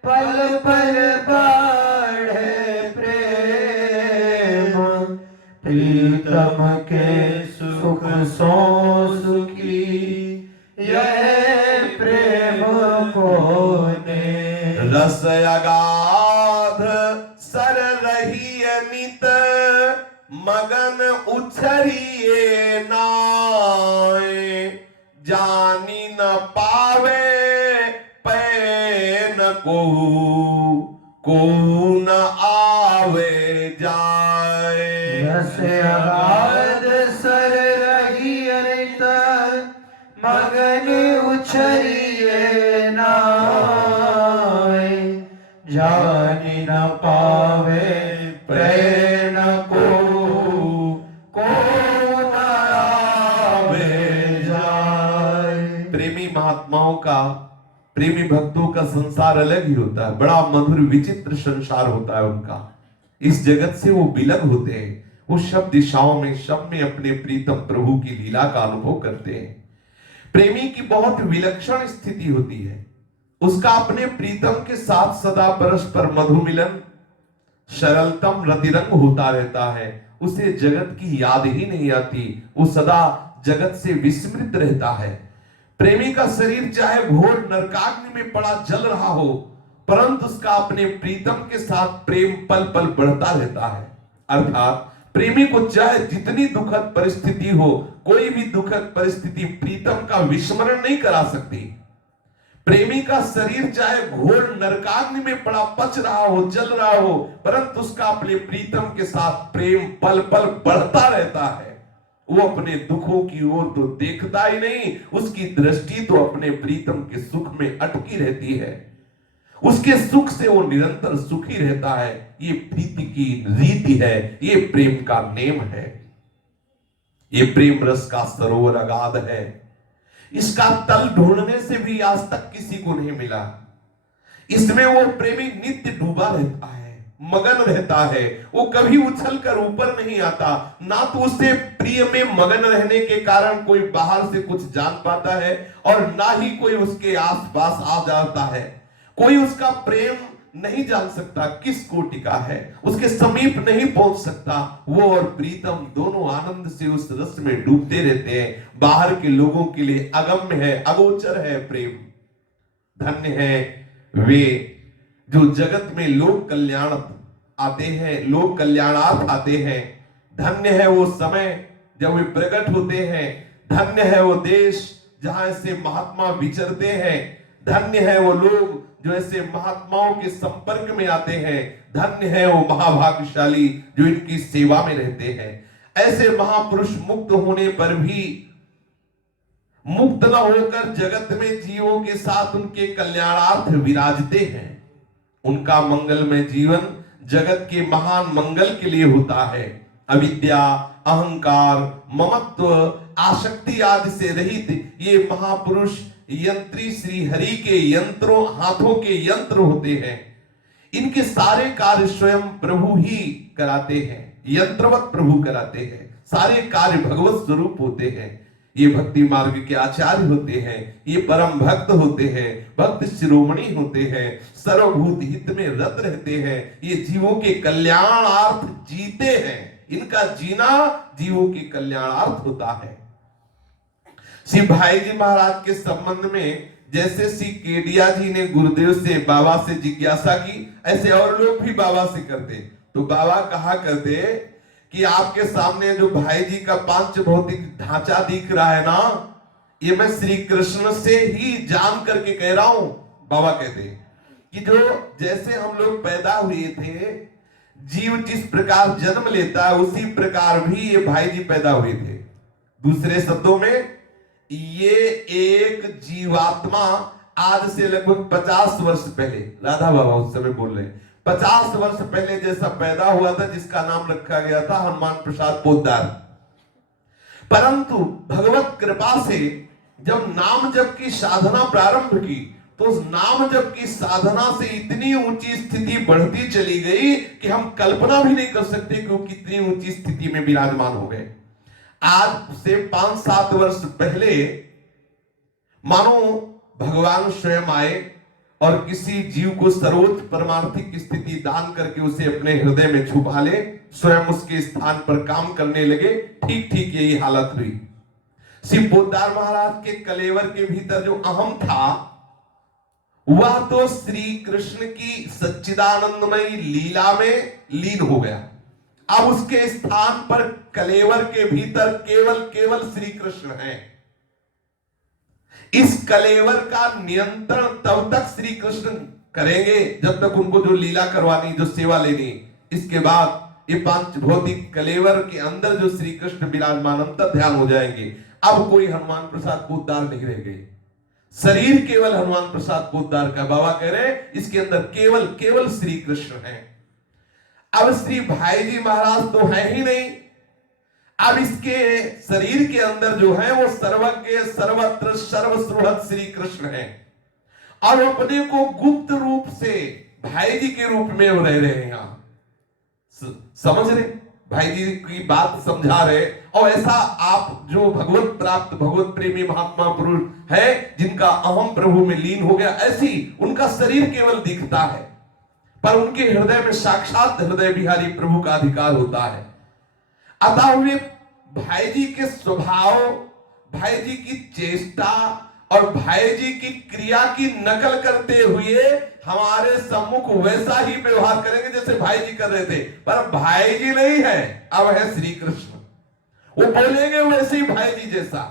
पल पल बाढ़े प्रेम, प्रीतम के सुख सो सुखी, यह प्रेम को ने। रस अगाध सर रही नित, मगन उछरिए नाय, जानी न पावे पैन को न आवे जाए। रस अगाध सर रही अरित, मगन उछरिए नाय, जानी न पावे प्रेण को न आवे जाए। प्रेमी महात्माओं का, प्रेमी भक्तों का संसार अलग ही होता है। बड़ा मधुर विचित्र संसार होता है उनका। इस जगत से वो विलग होते हैं। वो सब दिशाओं में, सब में अपने प्रीतम प्रभु की लीला का अनुभव करते हैं। प्रेमी की बहुत विलक्षण स्थिति होती है, उसका अपने प्रीतम के साथ सदा परस्पर मधु मिलन सरलतम रतिरंग होता रहता है। उसे जगत की याद ही नहीं आती, वो सदा जगत से विस्मृत रहता है। प्रेमी का शरीर चाहे घोर नरकाग्नि में पड़ा जल रहा हो, परंतु उसका अपने प्रीतम के साथ प्रेम पल पल बढ़ता रहता है। अर्थात प्रेमी को चाहे जितनी दुखद परिस्थिति हो, कोई भी दुखद परिस्थिति प्रीतम का विस्मरण नहीं करा सकती। प्रेमी का शरीर चाहे घोर नरकाग्नि में पड़ा पच रहा हो, जल रहा हो, परंतु उसका अपने प्रीतम के साथ प्रेम पल पल बढ़ता रहता है। वो अपने दुखों की ओर तो देखता ही नहीं, उसकी दृष्टि तो अपने प्रीतम के सुख में अटकी रहती है। उसके सुख से वो निरंतर सुखी रहता है। ये प्रीति की रीति है, ये प्रेम का नेम है, ये प्रेम रस का सरोवर अगाध है। इसका तल ढूंढने से भी आज तक किसी को नहीं मिला। इसमें वो प्रेमी नित्य डूबा रहता है, मगन रहता है। वो कभी उछल कर ऊपर नहीं आता। ना तो उसे प्रिय में मगन रहने के कारण कोई बाहर से कुछ जान पाता है, और ना ही कोई उसके आसपास आ जाता है। कोई उसका प्रेम नहीं जान सकता किस कोटि का है, उसके समीप नहीं पहुंच सकता। वो और प्रीतम दोनों आनंद से उस रस में डूबते रहते हैं। बाहर के लोगों के लिए अगम्य है, अगोचर है प्रेम। धन्य है वे जो जगत में लोक कल्याण आते हैं, लोक कल्याणार्थ आते हैं। धन्य है वो समय जब वे प्रकट होते हैं। धन्य है वो देश जहां से महात्मा विचरते हैं। धन्य है वो लोग जो ऐसे महात्माओं के संपर्क में आते हैं। धन्य है वो महाभाग्यशाली जो इनकी सेवा में रहते हैं। ऐसे महापुरुष मुक्त होने पर भी मुक्त न होकर जगत में जीवों के साथ उनके कल्याणार्थ विराजते हैं। उनका मंगलमय जीवन जगत के महान मंगल के लिए होता है। अविद्या, अहंकार, ममत्व, आसक्ति आदि से रहित ये महापुरुष यंत्री श्री हरि के यंत्रों, हाथों के यंत्र होते हैं। इनके सारे कार्य स्वयं प्रभु ही कराते हैं, यंत्रवत प्रभु कराते हैं। सारे कार्य भगवत स्वरूप होते हैं। ये भक्ति मार्ग के आचार्य होते हैं, ये परम भक्त होते हैं, भक्त शिरोमणि होते हैं, सर्वभूत हित में रत रहते हैं। ये जीवों के कल्याणार्थ जीते हैं। इनका जीना जीवों के कल्याणार्थ होता है। श्री भाई जी महाराज के संबंध में जैसे श्री केडिया जी ने गुरुदेव से, बाबा से जिज्ञासा की, ऐसे और लोग भी बाबा से करते। तो बाबा कहा करते कि आपके सामने जो भाई जी का पांच भौतिक ढांचा दिख रहा है ना, ये मैं श्री कृष्ण से ही जान करके कह रहा हूं। बाबा कहते कि जो जैसे हम लोग पैदा हुए थे, जीव जिस प्रकार जन्म लेता है उसी प्रकार भी ये भाई जी पैदा हुए थे। दूसरे शब्दों में ये एक जीवात्मा आज से लगभग 50 वर्ष पहले, राधा बाबा उस समय बोल रहे हैं, 50 वर्ष पहले जैसा पैदा हुआ था, जिसका नाम रखा गया था हनुमान प्रसाद पोद्दार। परंतु भगवत कृपा से जब नाम जप की साधना प्रारंभ की, तो उस नाम जप की साधना से इतनी ऊंची स्थिति बढ़ती चली गई कि हम कल्पना भी नहीं कर सकते कि वो कितनी ऊंची स्थिति में विराजमान हो गए। आज से 5-7 वर्ष पहले मानो भगवान स्वयं आए और किसी जीव को सर्वोच्च परमार्थिक स्थिति दान करके उसे अपने हृदय में छुपा ले, स्वयं उसके स्थान पर काम करने लगे। ठीक ठीक यही हालत हुई। श्री पोद्दार महाराज के कलेवर के भीतर जो अहम था, वह तो श्री कृष्ण की सच्चिदानंदमयी लीला में लीन हो गया। अब उसके स्थान पर कलेवर के भीतर केवल श्री कृष्ण हैं। इस कलेवर का नियंत्रण तब तक श्री कृष्ण करेंगे जब तक उनको जो लीला करवानी, जो सेवा लेनी। इसके बाद ये पांच भौतिक कलेवर के अंदर जो श्री कृष्ण विराजमान अंतर ध्यान हो जाएंगे। अब कोई हनुमान प्रसाद पोद्दार नहीं रह गए। शरीर केवल हनुमान प्रसाद पोद्दार का, बाबा कह रहे इसके अंदर केवल श्री कृष्ण है। अब श्री भाई जी महाराज तो है ही नहीं। अब इसके शरीर के अंदर जो है वो सर्वज्ञ, सर्वत्र, सर्वसुहृद श्री कृष्ण है, और अपने को गुप्त रूप से भाई जी के रूप में रह रहे हैं। यहां समझ रहे, भाई जी की बात समझा रहे, और ऐसा आप जो भगवत प्राप्त भगवत प्रेमी महात्मा पुरुष है जिनका अहम प्रभु में लीन हो गया, ऐसी उनका शरीर केवल दिखता है पर उनके हृदय में साक्षात हृदय बिहारी प्रभु का अधिकार होता है। अतः हुए भाई जी के स्वभाव, भाई जी की चेष्टा और भाई जी की क्रिया की नकल करते हुए हमारे सम्मुख वैसा ही व्यवहार करेंगे जैसे भाई जी कर रहे थे, पर भाई जी नहीं है, अब है श्री कृष्ण। वो बोलेंगे वैसे ही भाई जी जैसा,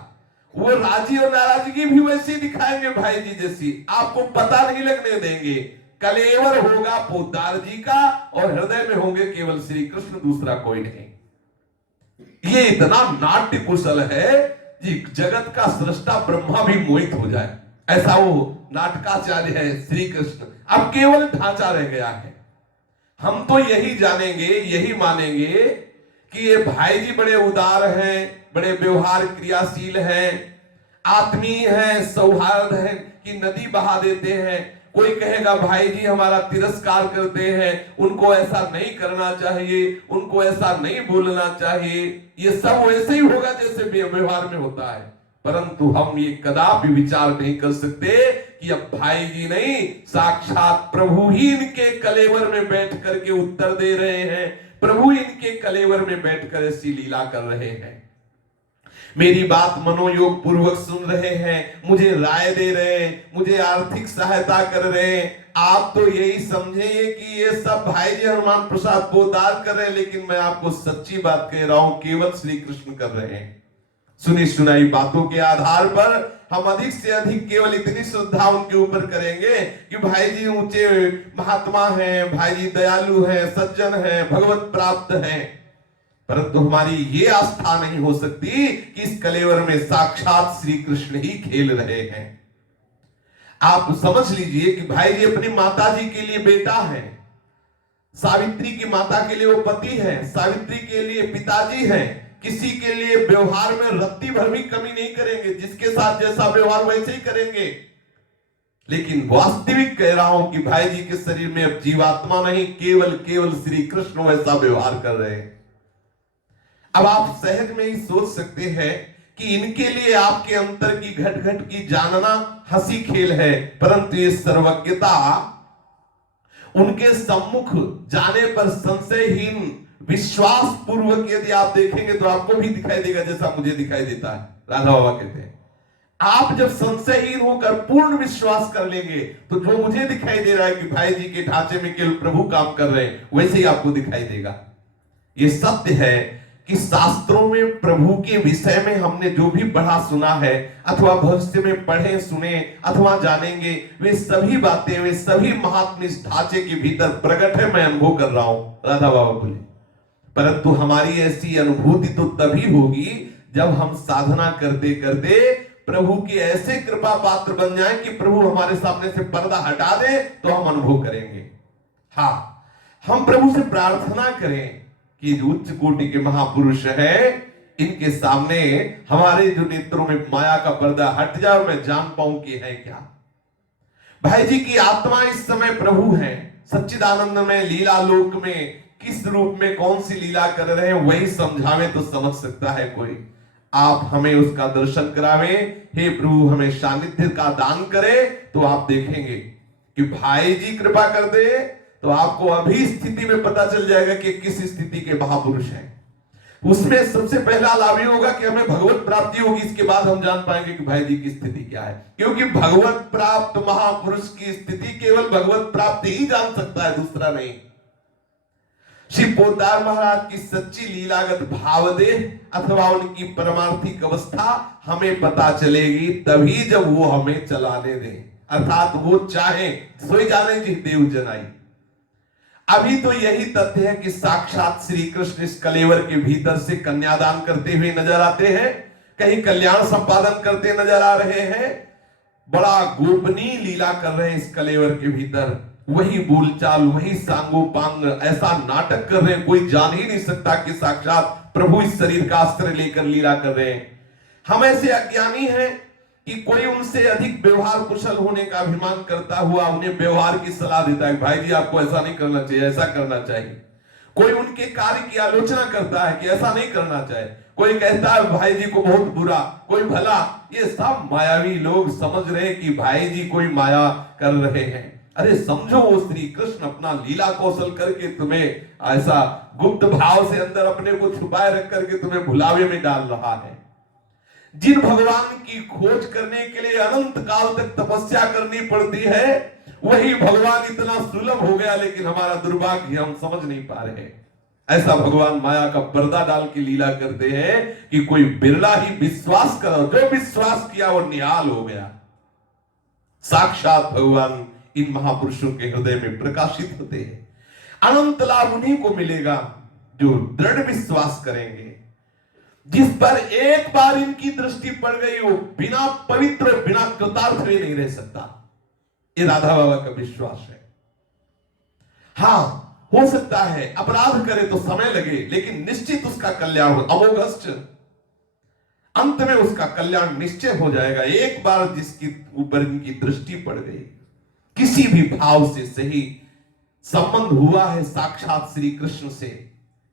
वो राजी और नाराजगी भी वैसी दिखाएंगे भाई जी जैसी, आपको पता नहीं लगने देंगे। कलेवर होगा पोद्दार जी का और हृदय में होंगे केवल श्री कृष्ण, दूसरा कोई नहीं। ये इतना नाट्य कुशल है कि जगत का सृष्टा ब्रह्मा भी मोहित हो जाए, ऐसा वो नाटकाचार्य है श्री कृष्ण। अब केवल ढांचा रह गया है। हम तो यही जानेंगे, यही मानेंगे कि ये भाई जी बड़े उदार हैं, बड़े व्यवहार क्रियाशील हैं, आत्मीय हैं, सौहार्द हैं कि नदी बहा देते हैं। कोई कहेगा भाई जी हमारा तिरस्कार करते हैं, उनको ऐसा नहीं करना चाहिए, उनको ऐसा नहीं बोलना चाहिए, ये सब वैसे ही होगा जैसे व्यवहार में होता है। परंतु हम ये कदापि विचार नहीं कर सकते कि अब भाई जी नहीं, साक्षात प्रभु ही इनके कलेवर में बैठ करके उत्तर दे रहे हैं, प्रभु इनके कलेवर में बैठकर ऐसी लीला कर रहे हैं। मेरी बात मनोयोग पूर्वक सुन रहे हैं, मुझे राय दे रहे हैं, मुझे आर्थिक सहायता कर रहे हैं। आप तो यही समझेंगे कि ये सब भाई जी हनुमान प्रसाद पोद्दार कर रहे हैं, लेकिन मैं आपको सच्ची बात कह रहा हूं, केवल श्री कृष्ण कर रहे हैं। सुनी सुनाई बातों के आधार पर हम अधिक से अधिक केवल इतनी श्रद्धा उनके ऊपर करेंगे कि भाई जी ऊंचे महात्मा हैं, भाई जी दयालु हैं, सज्जन हैं, भगवत प्राप्त हैं। परंतु हमारी ये आस्था नहीं हो सकती कि इस कलेवर में साक्षात श्री कृष्ण ही खेल रहे हैं। आप समझ लीजिए कि भाई जी अपनी माता जी के लिए बेटा है, सावित्री की माता के लिए वो पति है, सावित्री के लिए पिताजी है, किसी के लिए व्यवहार में रत्ती भर भी कमी नहीं करेंगे, जिसके साथ जैसा व्यवहार वैसे ही करेंगे। लेकिन वास्तविक कह रहा हूं कि भाई जी के शरीर में अब जीवात्मा नहीं, केवल केवल श्री कृष्ण वैसा व्यवहार कर रहे हैं। अब आप सहज में ही सोच सकते हैं कि इनके लिए आपके अंतर की घट घट की जानना हंसी खेल है, परंतु ये सर्वज्ञता उनके सम्मुख जाने पर संशयहीन विश्वास पूर्वक यदि आप देखेंगे तो आपको भी दिखाई देगा जैसा मुझे दिखाई देता है। राधा बाबा कहते हैं आप जब संशयहीन होकर पूर्ण विश्वास कर लेंगे तो जो मुझे दिखाई दे रहा है कि भाई जी के ढांचे में केवल प्रभु काम कर रहे हैं, वैसे ही आपको दिखाई देगा। ये सत्य है कि शास्त्रों में प्रभु के विषय में हमने जो भी पढ़ा सुना है अथवा भविष्य में पढ़े सुने अथवा जानेंगे, वे सभी बातें, वे सभी महात्मा इस ढांचे के भीतर प्रकट है, मैं अनुभव कर रहा हूं। राधा बाबा बोले परंतु हमारी ऐसी अनुभूति तो तभी होगी जब हम साधना करते करते प्रभु के ऐसे कृपा पात्र बन जाएं कि प्रभु हमारे सामने से पर्दा हटा दे तो हम अनुभव करेंगे। हाँ, हम प्रभु से प्रार्थना करें कि जो उच्च कोटि के महापुरुष हैं इनके सामने हमारे जो नेत्रों में माया का पर्दा हट जाए और मैं जान पाऊं कि है क्या। भाई जी की आत्मा इस समय प्रभु है, सच्चिदानंद में लीला लोक में किस रूप में कौन सी लीला कर रहे हैं वही समझावे तो समझ सकता है कोई। आप हमें उसका दर्शन करावे, हे प्रभु हमें सानिध्य का दान करे, तो आप देखेंगे कि भाई जी कृपा कर दे तो आपको अभी स्थिति में पता चल जाएगा कि किस स्थिति के महापुरुष हैं। उसमें सबसे पहला लाभ ये होगा कि हमें भगवत प्राप्ति होगी, इसके बाद हम जान पाएंगे कि भाई जी की स्थिति क्या है, क्योंकि भगवत प्राप्त महापुरुष की स्थिति केवल भगवत प्राप्ति ही जान सकता है, दूसरा नहीं। श्री पोद्दार महाराज की सच्ची लीलागत भावदेह अथवा उनकी परमार्थिक अवस्था हमें पता चलेगी तभी जब वो हमें चलाने दें, अर्थात वो चाहे सोई जाने जी देव जनाई। अभी तो यही तथ्य है कि साक्षात श्री कृष्ण इस कलेवर के भीतर से कन्यादान करते हुए नजर आते हैं, कहीं कल्याण संपादन करते नजर आ रहे हैं, बड़ा गोपनीय लीला कर रहे हैं इस कलेवर के भीतर। वही बोलचाल, वही सांगोपांग, ऐसा नाटक कर रहे हैं कोई जान ही नहीं सकता कि साक्षात प्रभु इस शरीर का अस्त्र लेकर लीला कर रहे हैं। हम ऐसे अज्ञानी हैं कि कोई उनसे अधिक व्यवहार कुशल होने का अभिमान करता हुआ उन्हें व्यवहार की सलाह देता है, भाई जी आपको ऐसा नहीं करना चाहिए, ऐसा करना चाहिए। कोई उनके कार्य की आलोचना करता है कि ऐसा नहीं करना चाहिए, कोई कहता है भाई जी को बहुत बुरा, कोई भला। ये सब मायावी लोग समझ रहे हैं कि भाई जी कोई माया कर रहे हैं। अरे समझो, वो श्री कृष्ण अपना लीला कौशल करके तुम्हें ऐसा गुप्त भाव से अंदर अपने को छुपाए रख करके तुम्हें भुलावे में डाल रहा है। जिन भगवान की खोज करने के लिए अनंत काल तक तपस्या करनी पड़ती है, वही भगवान इतना सुलभ हो गया, लेकिन हमारा दुर्भाग्य हम समझ नहीं पा रहे। ऐसा भगवान माया का पर्दा डाल के लीला करते हैं कि कोई बिरला ही विश्वास कर, जो विश्वास किया वो निहाल हो गया। साक्षात भगवान इन महापुरुषों के हृदय में प्रकाशित होते हैं। अनंत लाभ उन्हीं को मिलेगा जो दृढ़ विश्वास करेंगे। जिस पर एक बार इनकी दृष्टि पड़ गई, वो बिना पवित्र बिना कृतार्थ हुए नहीं रह सकता। ये राधा बाबा का विश्वास है। हाँ, हो सकता है अपराध करे तो समय लगे, लेकिन निश्चित उसका कल्याण हो। अमोघश्च, अंत में उसका कल्याण निश्चय हो जाएगा। एक बार जिसकी ऊपर इनकी दृष्टि पड़ गई, किसी भी भाव से सही संबंध हुआ है साक्षात श्री कृष्ण से,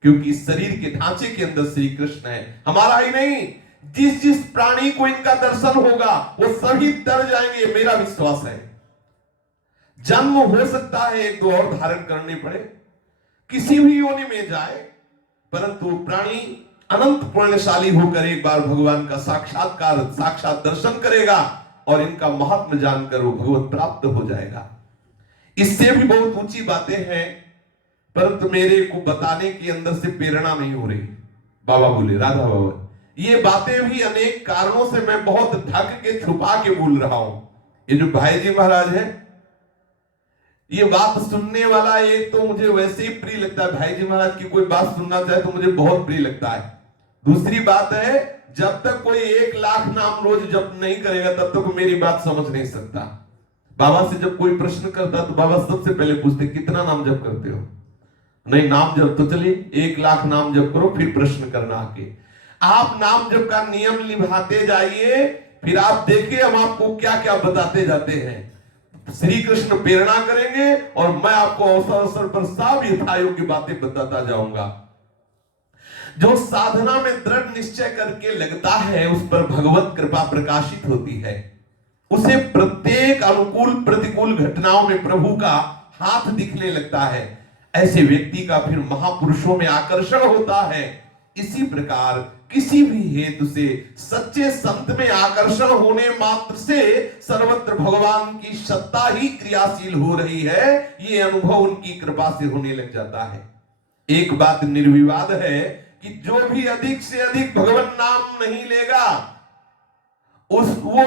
क्योंकि इस शरीर के ढांचे के अंदर श्री कृष्ण है, हमारा ही नहीं। जिस जिस प्राणी को इनका दर्शन होगा वो सभी तर जाएंगे, मेरा विश्वास है। जन्म हो सकता है एक दो और धारण करने पड़े, किसी भी योनि में जाए, परंतु प्राणी अनंत पुण्यशाली होकर एक बार भगवान का साक्षात्कार साक्षात दर्शन करेगा और इनका महात्म जानकर वो भगवत प्राप्त हो जाएगा। इससे भी बहुत ऊंची बातें हैं, परंतु मेरे को बताने के अंदर से प्रेरणा नहीं हो रही। बाबा बोले, राधा बाबा, ये बातें भी अनेक कारणों से मैं बहुत ढक के छुपा के बोल रहा हूं। ये जो भाई जी महाराज है, ये बात सुनने वाला एक तो मुझे वैसे ही प्रिय लगता है। भाई जी महाराज की कोई बात सुनना चाहे तो मुझे बहुत प्रिय लगता है। दूसरी बात है, जब तक कोई 1 लाख नाम रोज जप नहीं करेगा तब तक मेरी बात समझ नहीं सकता। बाबा से जब कोई प्रश्न करता तो बाबा सबसे पहले पूछते, कितना नाम जप करते हो? नहीं, नाम जप तो चलिए 1 लाख नाम जप करो, फिर प्रश्न करना आके। आप नाम जप का नियम निभाते जाइए, फिर आप देखिए हम आपको क्या क्या बताते जाते हैं। श्री कृष्ण प्रेरणा करेंगे और मैं आपको अवसर अवसर पर सब यथायोग्य बातें बताता जाऊंगा। जो साधना में दृढ़ निश्चय करके लगता है, उस पर भगवत कृपा प्रकाशित होती है। उसे प्रत्येक अनुकूल प्रतिकूल घटनाओं में प्रभु का हाथ दिखने लगता है। ऐसे व्यक्ति का फिर महापुरुषों में आकर्षण होता है। इसी प्रकार किसी भी हेतु से सच्चे संत में आकर्षण होने मात्र से सर्वत्र भगवान की सत्ता ही क्रियाशील हो रही है, ये अनुभव उनकी कृपा से होने लग जाता है। एक बात निर्विवाद है कि जो भी अधिक से अधिक भगवान नाम नहीं लेगा, वो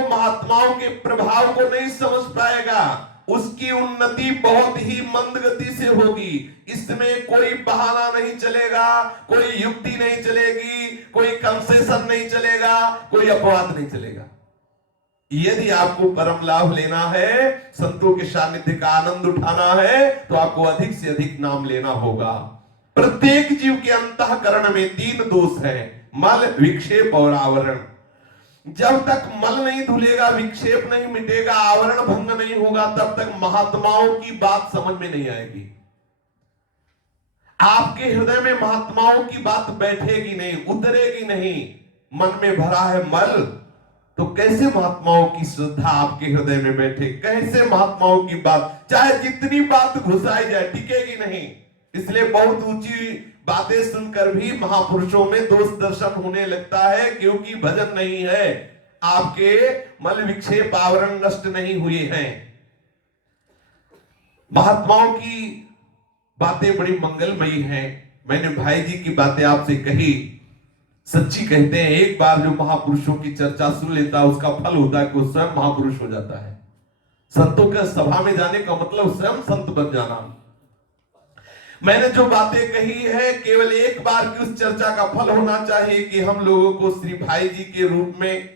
महात्माओं के प्रभाव को नहीं समझ पाएगा। उसकी उन्नति बहुत ही मंद गति से होगी। इसमें कोई बहाना नहीं चलेगा, कोई युक्ति नहीं चलेगी, कोई कंसेशन नहीं चलेगा, कोई अपवाद नहीं चलेगा। यदि आपको परम लाभ लेना है, संतों के सानिध्य का आनंद उठाना है, तो आपको अधिक से अधिक नाम लेना होगा। प्रत्येक जीव के अंतःकरण में 3 दोष है, मल, विक्षेप और आवरण। जब तक मल नहीं धुलेगा, विक्षेप नहीं मिटेगा, आवरण भंग नहीं होगा, तब तक महात्माओं की बात समझ में नहीं आएगी। आपके हृदय में महात्माओं की बात बैठेगी नहीं, उतरेगी नहीं। मन में भरा है मल, तो कैसे महात्माओं की श्रद्धा आपके हृदय में बैठे? कैसे महात्माओं की बात, चाहे जितनी बात घुसाई जाए, टिकेगी नहीं। इसलिए बहुत ऊंची बातें सुनकर भी महापुरुषों में दोष दर्शन होने लगता है, क्योंकि भजन नहीं है, आपके मल विक्षेप आवरण नष्ट नहीं हुए हैं। महात्माओं की बातें बड़ी मंगलमयी हैं। मैंने भाई जी की बातें आपसे कही, सच्ची कहते हैं, एक बार जो महापुरुषों की चर्चा सुन लेता है, उसका फल होता है कि वो स्वयं महापुरुष हो जाता है। संतों के सभा में जाने का मतलब स्वयं संत बन जाना। मैंने जो बातें कही है, केवल एक बार की उस चर्चा का फल होना चाहिए कि हम लोगों को श्री भाई जी के रूप में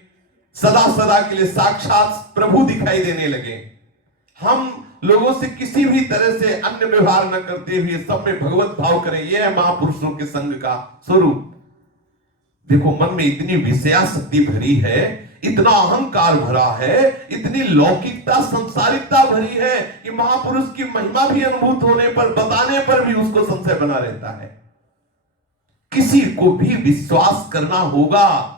सदा सदा के लिए साक्षात प्रभु दिखाई देने लगे। हम लोगों से किसी भी तरह से अन्य व्यवहार न करते हुए सब में भगवत भाव करें। यह है महापुरुषों के संग का स्वरूप। देखो, मन में इतनी विषयासक्ति भरी है, इतना अहंकार भरा है, इतनी लौकिकता संसारिकता भरी है कि महापुरुष की महिमा भी अनुभूत होने पर, बताने पर भी उसको संशय बना रहता है। किसी को भी विश्वास करना होगा।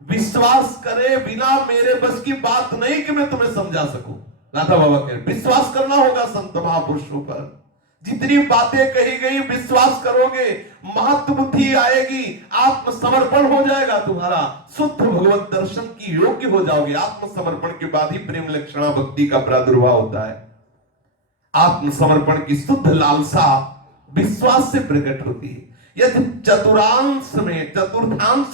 विश्वास करे बिना मेरे बस की बात नहीं कि मैं तुम्हें समझा सकूं। राधा बाबा कह रहे विश्वास करना होगा संत महापुरुषों पर। जितनी बातें कही गई विश्वास करोगे, महत्व बुद्धि आएगी, आत्मसमर्पण हो जाएगा तुम्हारा, शुद्ध भगवत दर्शन की योग्य हो जाओगे। आत्मसमर्पण के बाद ही प्रेम लक्षणा भक्ति का प्रादुर्भाव होता है। आत्मसमर्पण की शुद्ध लालसा विश्वास से प्रकट होती है। यदि चतुर्थांश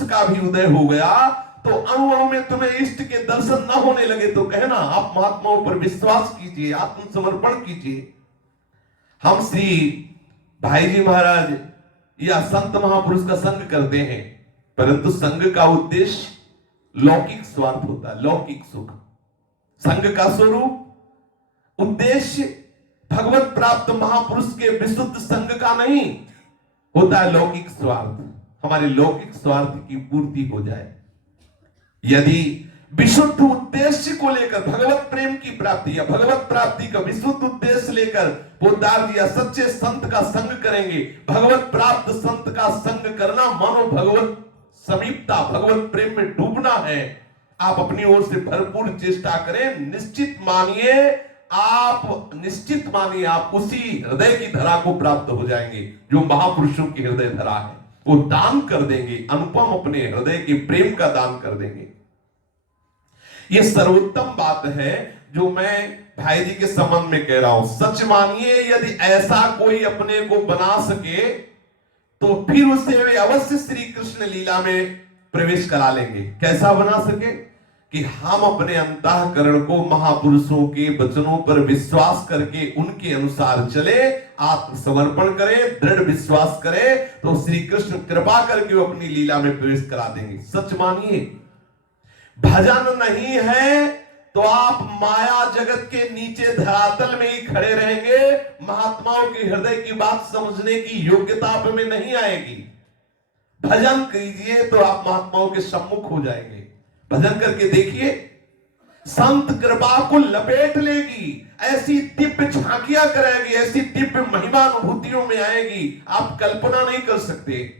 का भी उदय हो गया तो अनुभव में तुम्हें इष्ट के दर्शन न होने लगे तो कहना आप महात्माओं पर विश्वास कीजिए, आत्मसमर्पण कीजिए। हम श्री भाई जी महाराज या संत महापुरुष का संग करते हैं, परंतु संग का उद्देश्य लौकिक स्वार्थ होता है, लौकिक सुख। संग का स्वरूप उद्देश्य भगवत प्राप्त महापुरुष के विशुद्ध संग का नहीं होता है, लौकिक स्वार्थ। हमारे लौकिक स्वार्थ की पूर्ति हो जाए। यदि विशुद्ध उद्देश्य को लेकर भगवत प्रेम की प्राप्ति या भगवत प्राप्ति का विशुद्ध उद्देश्य लेकर पोदार या सच्चे संत का संग करेंगे, भगवत प्राप्त संत का संग करना मानो भगवत समीपता, भगवत प्रेम में डूबना है। आप अपनी ओर से भरपूर चेष्टा करें, निश्चित मानिए आप उसी हृदय की धरा को प्राप्त हो जाएंगे जो महापुरुषों की हृदय धरा है। वो दान कर देंगे, अनुपम अपने हृदय के प्रेम का दान कर देंगे। ये सर्वोत्तम बात है जो मैं भाई जी के संबंध में कह रहा हूं। सच मानिए यदि ऐसा कोई अपने को बना सके तो फिर उसे वे अवश्य श्री कृष्ण लीला में प्रवेश करा लेंगे। कैसा बना सके कि हम अपने अंतःकरण को महापुरुषों के वचनों पर विश्वास करके उनके अनुसार चले, आत्मसमर्पण करें, दृढ़ विश्वास करें तो श्री कृष्ण कृपा करके वो अपनी लीला में प्रवेश करा देंगे। सच मानिए, भजन नहीं है तो आप माया जगत के नीचे धरातल में ही खड़े रहेंगे। महात्माओं के हृदय की बात समझने की योग्यता आप में नहीं आएगी। भजन कीजिए तो आप महात्माओं के सम्मुख हो जाएंगे। भजन करके देखिए, संत कृपा को लपेट लेगी, ऐसी दिव्य झांकियां कराएगी, ऐसी दिव्य महिमा अनुभूतियों में आएगी, आप कल्पना नहीं कर सकते।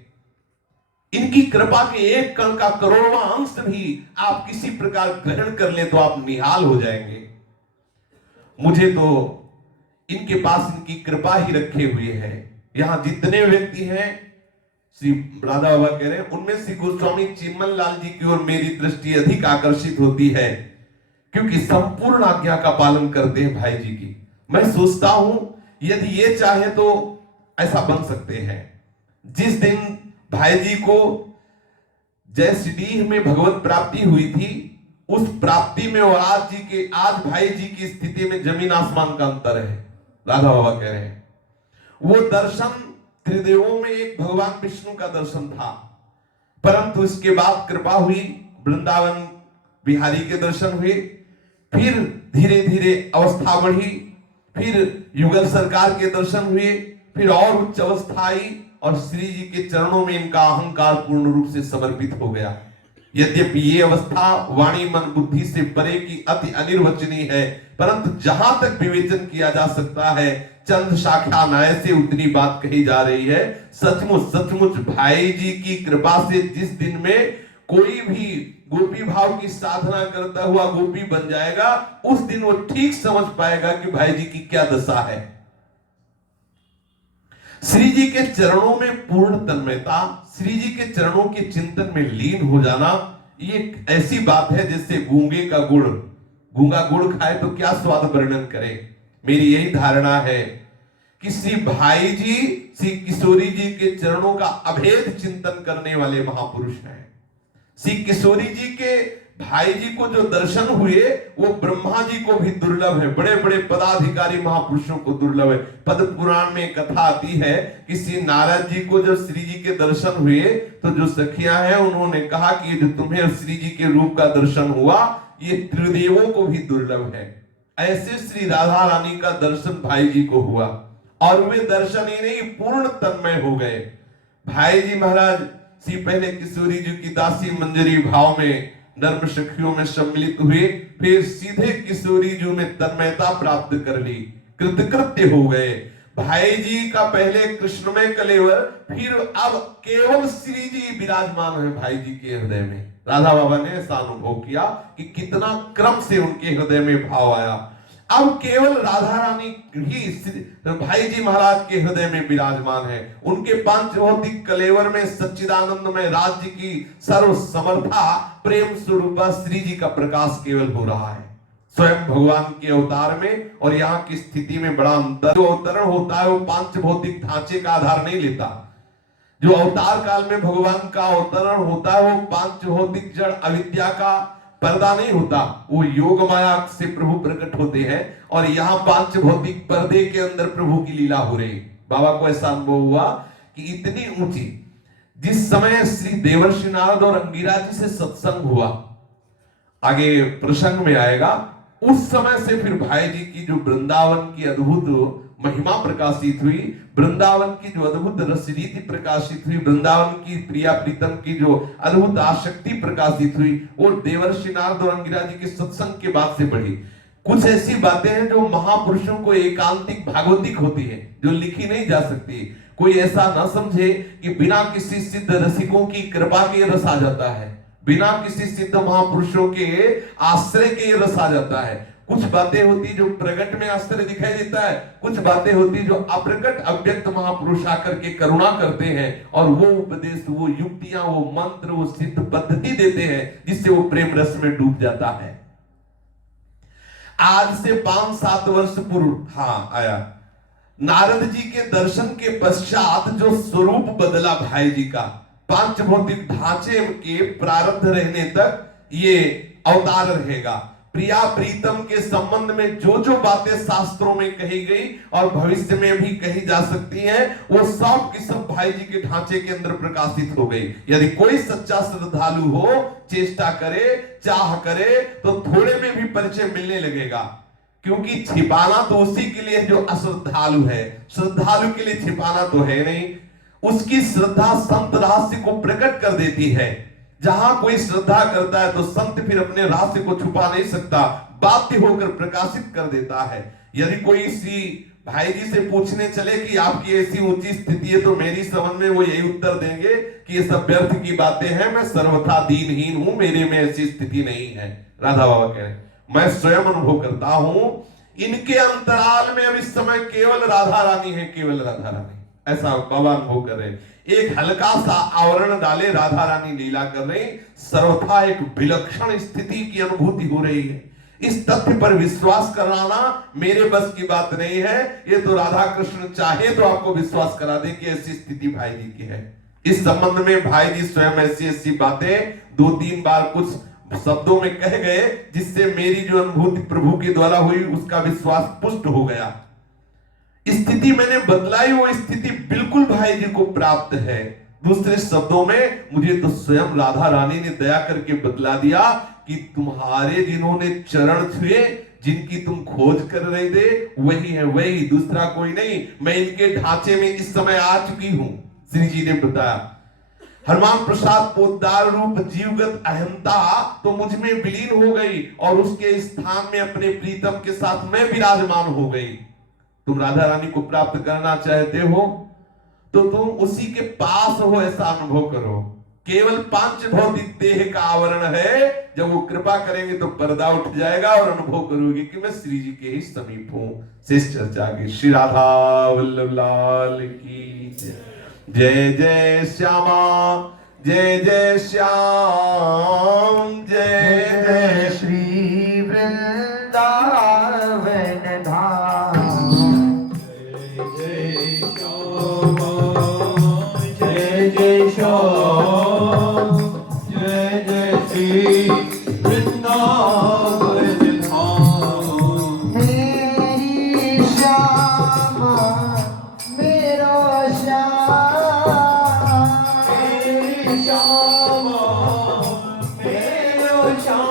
इनकी कृपा के एक कण का करोड़वां अंश भी आप किसी प्रकार ग्रहण कर ले तो आप निहाल हो जाएंगे। मुझे तो इनके पास इनकी कृपा ही रखे हुए है। यहां जितने व्यक्ति हैं, श्री राधा बाबा कह रहे हैं, उनमें श्री गोस्वामी चिन्मन लाल जी की ओर मेरी दृष्टि अधिक आकर्षित होती है क्योंकि संपूर्ण आज्ञा का पालन करते हैं भाई जी की। मैं सोचता हूं यदि ये चाहे तो ऐसा बन सकते हैं। जिस दिन भाई जी को जय श्रीडीह में भगवत प्राप्ति हुई थी, उस प्राप्ति में और आज भाई जी की स्थिति में जमीन आसमान का अंतर है। राधा बाबा कह रहे हैं वो दर्शन त्रिदेवों में एक भगवान विष्णु का दर्शन था, परंतु इसके बाद कृपा हुई, वृंदावन बिहारी के दर्शन हुए, फिर धीरे धीरे अवस्था बढ़ी, फिर युगल सरकार के दर्शन हुए, फिर और उच्च अवस्था आई और श्री जी के चरणों में इनका अहंकार पूर्ण रूप से समर्पित हो गया। यद्यपि ये अवस्था वाणी मन बुद्धि से परे की अति अनिर्वचनीय है, परंतु जहां तक विवेचन किया जा सकता है, चंद शाखा न्याय से उतनी बात कही जा रही है। सचमुच भाई जी की कृपा से जिस दिन में कोई भी गोपी भाव की साधना करता हुआ गोपी बन जाएगा, उस दिन वो ठीक समझ पाएगा कि भाई जी की क्या दशा है। श्री जी के चरणों में पूर्ण तन्मयता, श्री जी के चरणों के चिंतन में लीन हो जाना, ये ऐसी बात है जैसे गूंगा गुड़ खाए तो क्या स्वाद वर्णन करे। मेरी यही धारणा है कि श्री भाई जी श्री किशोरी जी के चरणों का अभेद चिंतन करने वाले महापुरुष हैं। श्री किशोरी जी के भाई जी को जो दर्शन हुए वो ब्रह्मा जी को भी दुर्लभ है, बड़े बड़े पदाधिकारी महापुरुषों को दुर्लभ है। पद्म पुराण में कथा आती है कि श्री नारद जी को जब श्री जी के दर्शन हुए तो जो सखियां हैं उन्होंने कहा कि जो तुम्हें श्री जी के रूप का दर्शन हुआ ये त्रिदेवों को भी दुर्लभ है। ऐसे श्री राधा रानी का दर्शन भाई जी को हुआ और वे दर्शन ही नहीं पूर्ण तन्मय हो गए। भाई जी महाराज श्री पहले किशोरी जी की दासी मंजरी भाव में नर्म सखियों में सम्मिलित हुए, फिर सीधे किशोरी जी में तन्मयता प्राप्त कर ली, कृतकृत्य हो गए। भाई जी का पहले कृष्णमय कलेवर, फिर अब केवल श्री जी विराजमान है भाई जी के हृदय में। राधा बाबा ने ऐसा अनुभव किया कि कितना क्रम से उनके हृदय में भाव आया। अब केवल राधा रानी ही भाई जी महाराज के हृदय में विराजमान है। उनके पांचभौतिक कलेवर में सच्चिदानंदमय राज्य की सर्व समर्था प्रेम स्वरूप श्री जी का प्रकाश केवल हो रहा है, स्वयं भगवान के अवतार में और यहाँ की स्थिति में बड़ा अंतर। जो अवतरण होता है वो पांच भौतिक ढांचे का आधार नहीं लेता। जो अवतार काल में भगवान का अवतरण होता है वो पांच भौतिक जड़ अविद्या का पर्दा नहीं होता, वो योग माया से प्रभु प्रकट होते हैं और यहाँ पांच भौतिक पर्दे के अंदर प्रभु की लीला हो रही। बाबा को ऐसा अनुभव हुआ कि इतनी ऊंची, जिस समय श्री देवर्षि नारद और अंगिरा जी से सत्संग हुआ, आगे प्रसंग में आएगा, उस समय से फिर भाई जी की जो वृंदावन की अद्भुत महिमा प्रकाशित हुई, वृंदावन की जो अद्भुत रस रीति प्रकाशित हुई, वृंदावन की प्रिया प्रीतम की जो अद्भुत आसक्ति प्रकाशित हुई, वो देवर्षि नारद और अंगिरा जी के सत्संग के बाद से बढ़ी। कुछ ऐसी बातें हैं जो महापुरुषों को एकांतिक भागवतिक होती है, जो लिखी नहीं जा सकती। कोई ऐसा ना समझे कि बिना किसी सिद्ध रसिकों की कृपा के रस आ जाता है, बिना किसी सिद्ध महापुरुषों के आश्रय के रस आ जाता है। कुछ बातें होती जो प्रकट में आश्चर्य दिखाई देता है, कुछ बातें होती जो अप्रकट अव्यक्त महापुरुष आकर के करुणा करते हैं और वो उपदेश, वो युक्तियां, वो मंत्र, वो सिद्ध पद्धति देते हैं जिससे वो प्रेम रस में डूब जाता है। आज से 5-7 वर्ष पूर्व आया नारद जी के दर्शन के पश्चात जो स्वरूप बदला भाई जी का, पांच भौतिक ढांचे के प्रारब्ध रहने तक ये अवतार रहेगा। प्रिया प्रीतम के संबंध में जो जो बातें शास्त्रों में कही गई और भविष्य में भी कही जा सकती हैं, वो सब की सब भाई जी के ढांचे के अंदर प्रकाशित हो गई। यदि कोई सच्चा श्रद्धालु हो, चेष्टा करे, चाह करे, तो थोड़े में भी परिचय मिलने लगेगा। क्योंकि छिपाना तो उसी के लिए जो अश्रद्धालु है, श्रद्धालु के लिए छिपाना तो है नहीं। उसकी श्रद्धा संत रहस्य को प्रकट कर देती है। जहां कोई श्रद्धा करता है तो संत फिर अपने रहस्य को छुपा नहीं सकता, बाध्य होकर प्रकाशित कर देता है। यदि कोई श्री भाई जी से पूछने चले कि आपकी ऐसी ऊंची स्थिति है, तो मेरी समझ में वो यही उत्तर देंगे कि ये सब व्यर्थ की बातें हैं, मैं सर्वथा दीनहीन हूं, मेरे में ऐसी स्थिति नहीं है। राधा बाबा कह रहे, मैं स्वयं अनुभव करता हूं, इनके अंतराल में अब इस समय केवल राधा रानी है, केवल राधा रानी, ऐसा बाबा अनुभव कर रहे। एक हल्का सा आवरण डाले राधा रानी लीला कर रही, सर्वथा एक विलक्षण स्थिति की अनुभूति हो रही है। इस तथ्य पर विश्वास कराना मेरे बस की बात नहीं है, ये तो राधा कृष्ण चाहे तो आपको विश्वास करा दे कि ऐसी स्थिति भाई जी की है। इस संबंध में भाई जी स्वयं ऐसी बातें 2-3 बार कुछ शब्दों में कह गए, जिससे मेरी जो अनुभूति प्रभु के द्वारा हुई उसका विश्वास पुष्ट हो गया। स्थिति मैंने बदलाई, वो स्थिति बिल्कुल भाई जी को प्राप्त है। दूसरे शब्दों में मुझे तो स्वयं राधा रानी ने दया करके बतला दिया कि तुम्हारे जिन्होंने चरण छुए, जिनकी तुम खोज कर रहे थे, वही है, वही, दूसरा कोई नहीं। मैं इनके ढांचे में इस समय आ चुकी हूं। श्री जी ने बताया, हनुमान प्रसाद पोद्दार रूप जीवगत अहंता तो मुझ में विलीन हो गई और उसके स्थान में अपने प्रीतम के साथ मैं विराजमान हो गई। तुम राधा रानी को प्राप्त करना चाहते हो तो तुम उसी के पास हो, ऐसा अनुभव करो। केवल पांच भौतिक देह का आवरण है, जब वो कृपा करेंगे तो पर्दा उठ जाएगा और अनुभव करोगे कि मैं श्री जी के ही समीप हूं। शेष चर्चा की। श्री राधा वल्लभ लाल की जय जय श्यामा, जय जय श्याम, जय जय श्री वृंदावन धाम। जय श्याम, जय जय श्री वृंदावन धाम। मेरी श्यामा मेरा श्याम, मेरी श्यामा मेरो श्याम।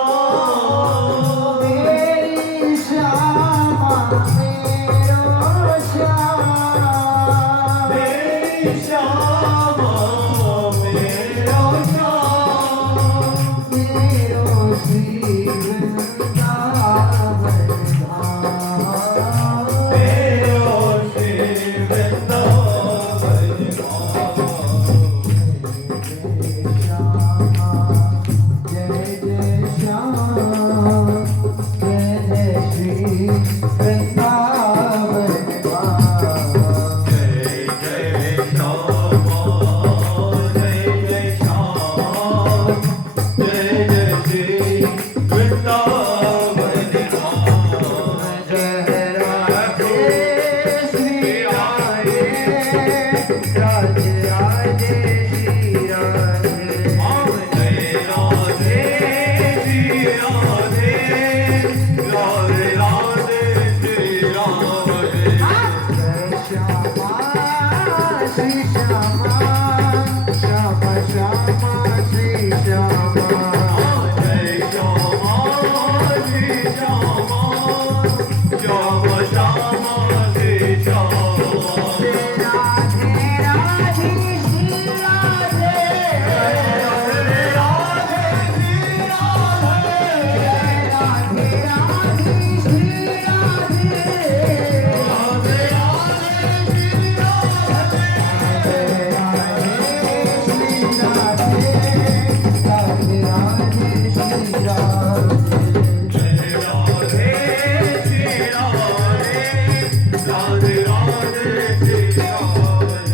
राधे राधे श्री राधे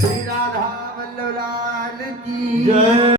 श्री राधा वल्लभ लाल की जय।